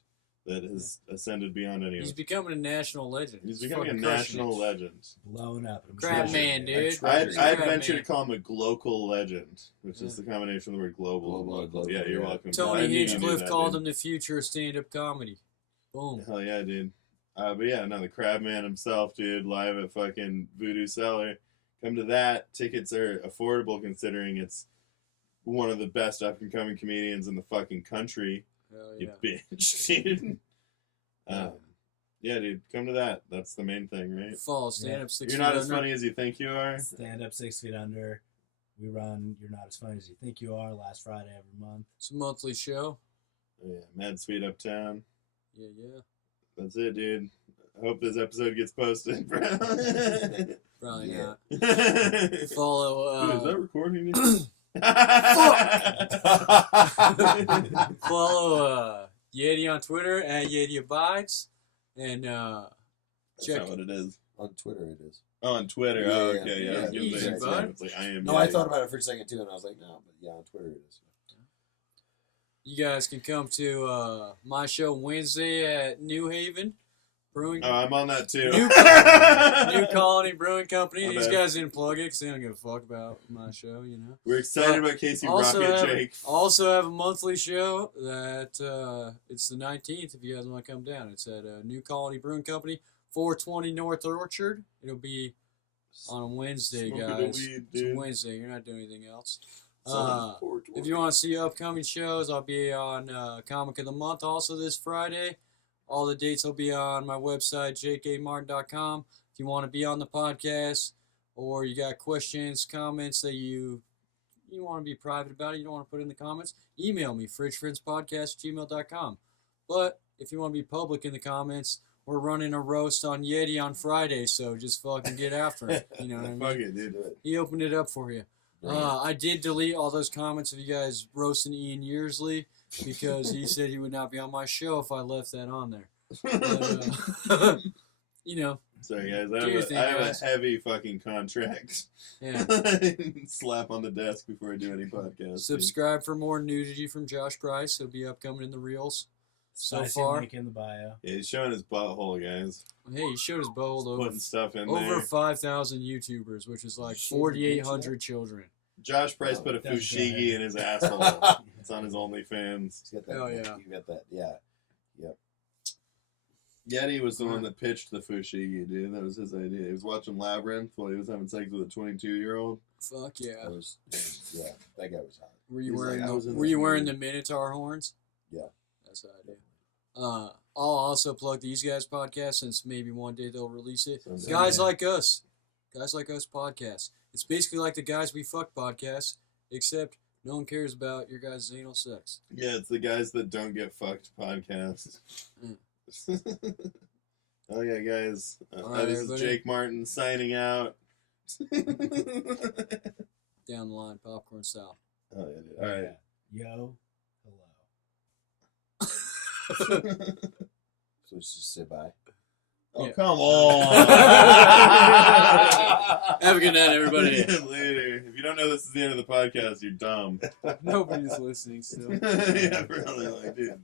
that has ascended beyond anyone. He's becoming a national legend. He's becoming a fucking crushing national it. legend. Blown up. Crab Treasure. man, dude. I'd Crab venture man. to call him a global legend, which is Yeah. the combination of the word global and Global, local. global, Yeah, you're yeah. welcome. I Tony knew you knew Hinchcliffe that, called dude. him the future of stand-up comedy. Boom. Hell yeah, dude. But yeah, no, the Crab Man himself, dude, live at fucking Voodoo Cellar. Come to that. Tickets are affordable considering it's one of the best up-and-coming comedians in the fucking country. Hell You yeah. bitch, dude. Yeah, dude, come to that. That's the main thing, right? Follow stand-up 6 You're not feet as under. funny as you think you are. Stand up 6 feet under. We run You're Not As Funny As You Think You Are last Friday every month. It's a monthly show. Yeah, Mad Sweet Uptown. Yeah, yeah. That's it, dude. I hope this episode gets posted, bro. Probably Yeah. not. Dude, Follow is that recording? follow Yeti on Twitter at Yeti Abides. And That's check not what it is. On Twitter it is. Oh, on Twitter. Yeah, Oh, yeah, okay. Yeah, I was gonna Easy, say Instagram. bud. It's like I am. No, I Yeti. thought about it for a second too, and I was like, no, but yeah, on Twitter it is. you guys can come to my show Wednesday at New Haven Brewing. Oh, I'm on that too. New Colony Brewing Company. My These bad. guys didn't plug it because they don't give a fuck about my show, you know. We're excited about Casey Rocket, Jake. Also have a monthly show that it's the 19th if you guys want to come down. It's at New Colony Brewing Company, 420 North Orchard. It'll be on a Wednesday, Smoking the guys. weed, It's a dude. Wednesday. You're not doing anything else. So, If you want to see upcoming shows, I'll be on Comic of the Month also this Friday. All the dates will be on my website, jkmartin.com. If you want to be on the podcast or you got questions, comments that you want to be private about it, you don't want to put in the comments, email me, fridgefriendspodcast@gmail.com. But if you want to be public in the comments, we're running a roast on Yeti on Friday, so just fucking get after it. You know what I mean? Fuck it, dude. Do it. He opened it up for you. I did delete all those comments of you guys roasting Ian Yearsley because he said he would not be on my show if I left that on there. But, you know, Sorry, guys. Do your thing, I have guys. a heavy fucking contract. yeah. Slap on the desk before I do any podcast. Subscribe for more nudity from Josh Price. He'll be upcoming in the reels. So Spicy far, link in the bio. Yeah, he's showing his butthole, guys. hey, he showed his bowl to Putting stuff in over there. 5,000 YouTubers, which is like Shave your 4,800 children. Josh Price put a That's fushigi right. in his asshole. It's on his OnlyFans. He's got that. Hell yeah. You got that. Yeah. Yeti was the one that pitched the fushigi, dude. That was his idea. He was watching Labyrinth while he was having sex with a 22-year-old. Fuck yeah. That was, yeah. That guy was hot. Were you He's wearing like, I was in were this you wearing movie. the Minotaur horns? Yeah. That's what I do. I'll also plug these guys' podcast since maybe one day they'll release it. Sounds Guys good. Like Us. Guys Like Us podcast. It's basically like the Guys We Fuck podcast, except no one cares about your guys' anal sex. Yeah, it's the guys that don't get fucked podcast. Oh yeah, guys. All right, This is everybody. Jake Martin signing out. Down the line, popcorn style. Oh yeah, dude. All right. Yo, hello. So let's just say bye. Oh Yeah. come on! Have a good night, everybody. Later. If you don't know this is the end of the podcast, you're dumb. Nobody's listening still. Yeah, really, like, dude.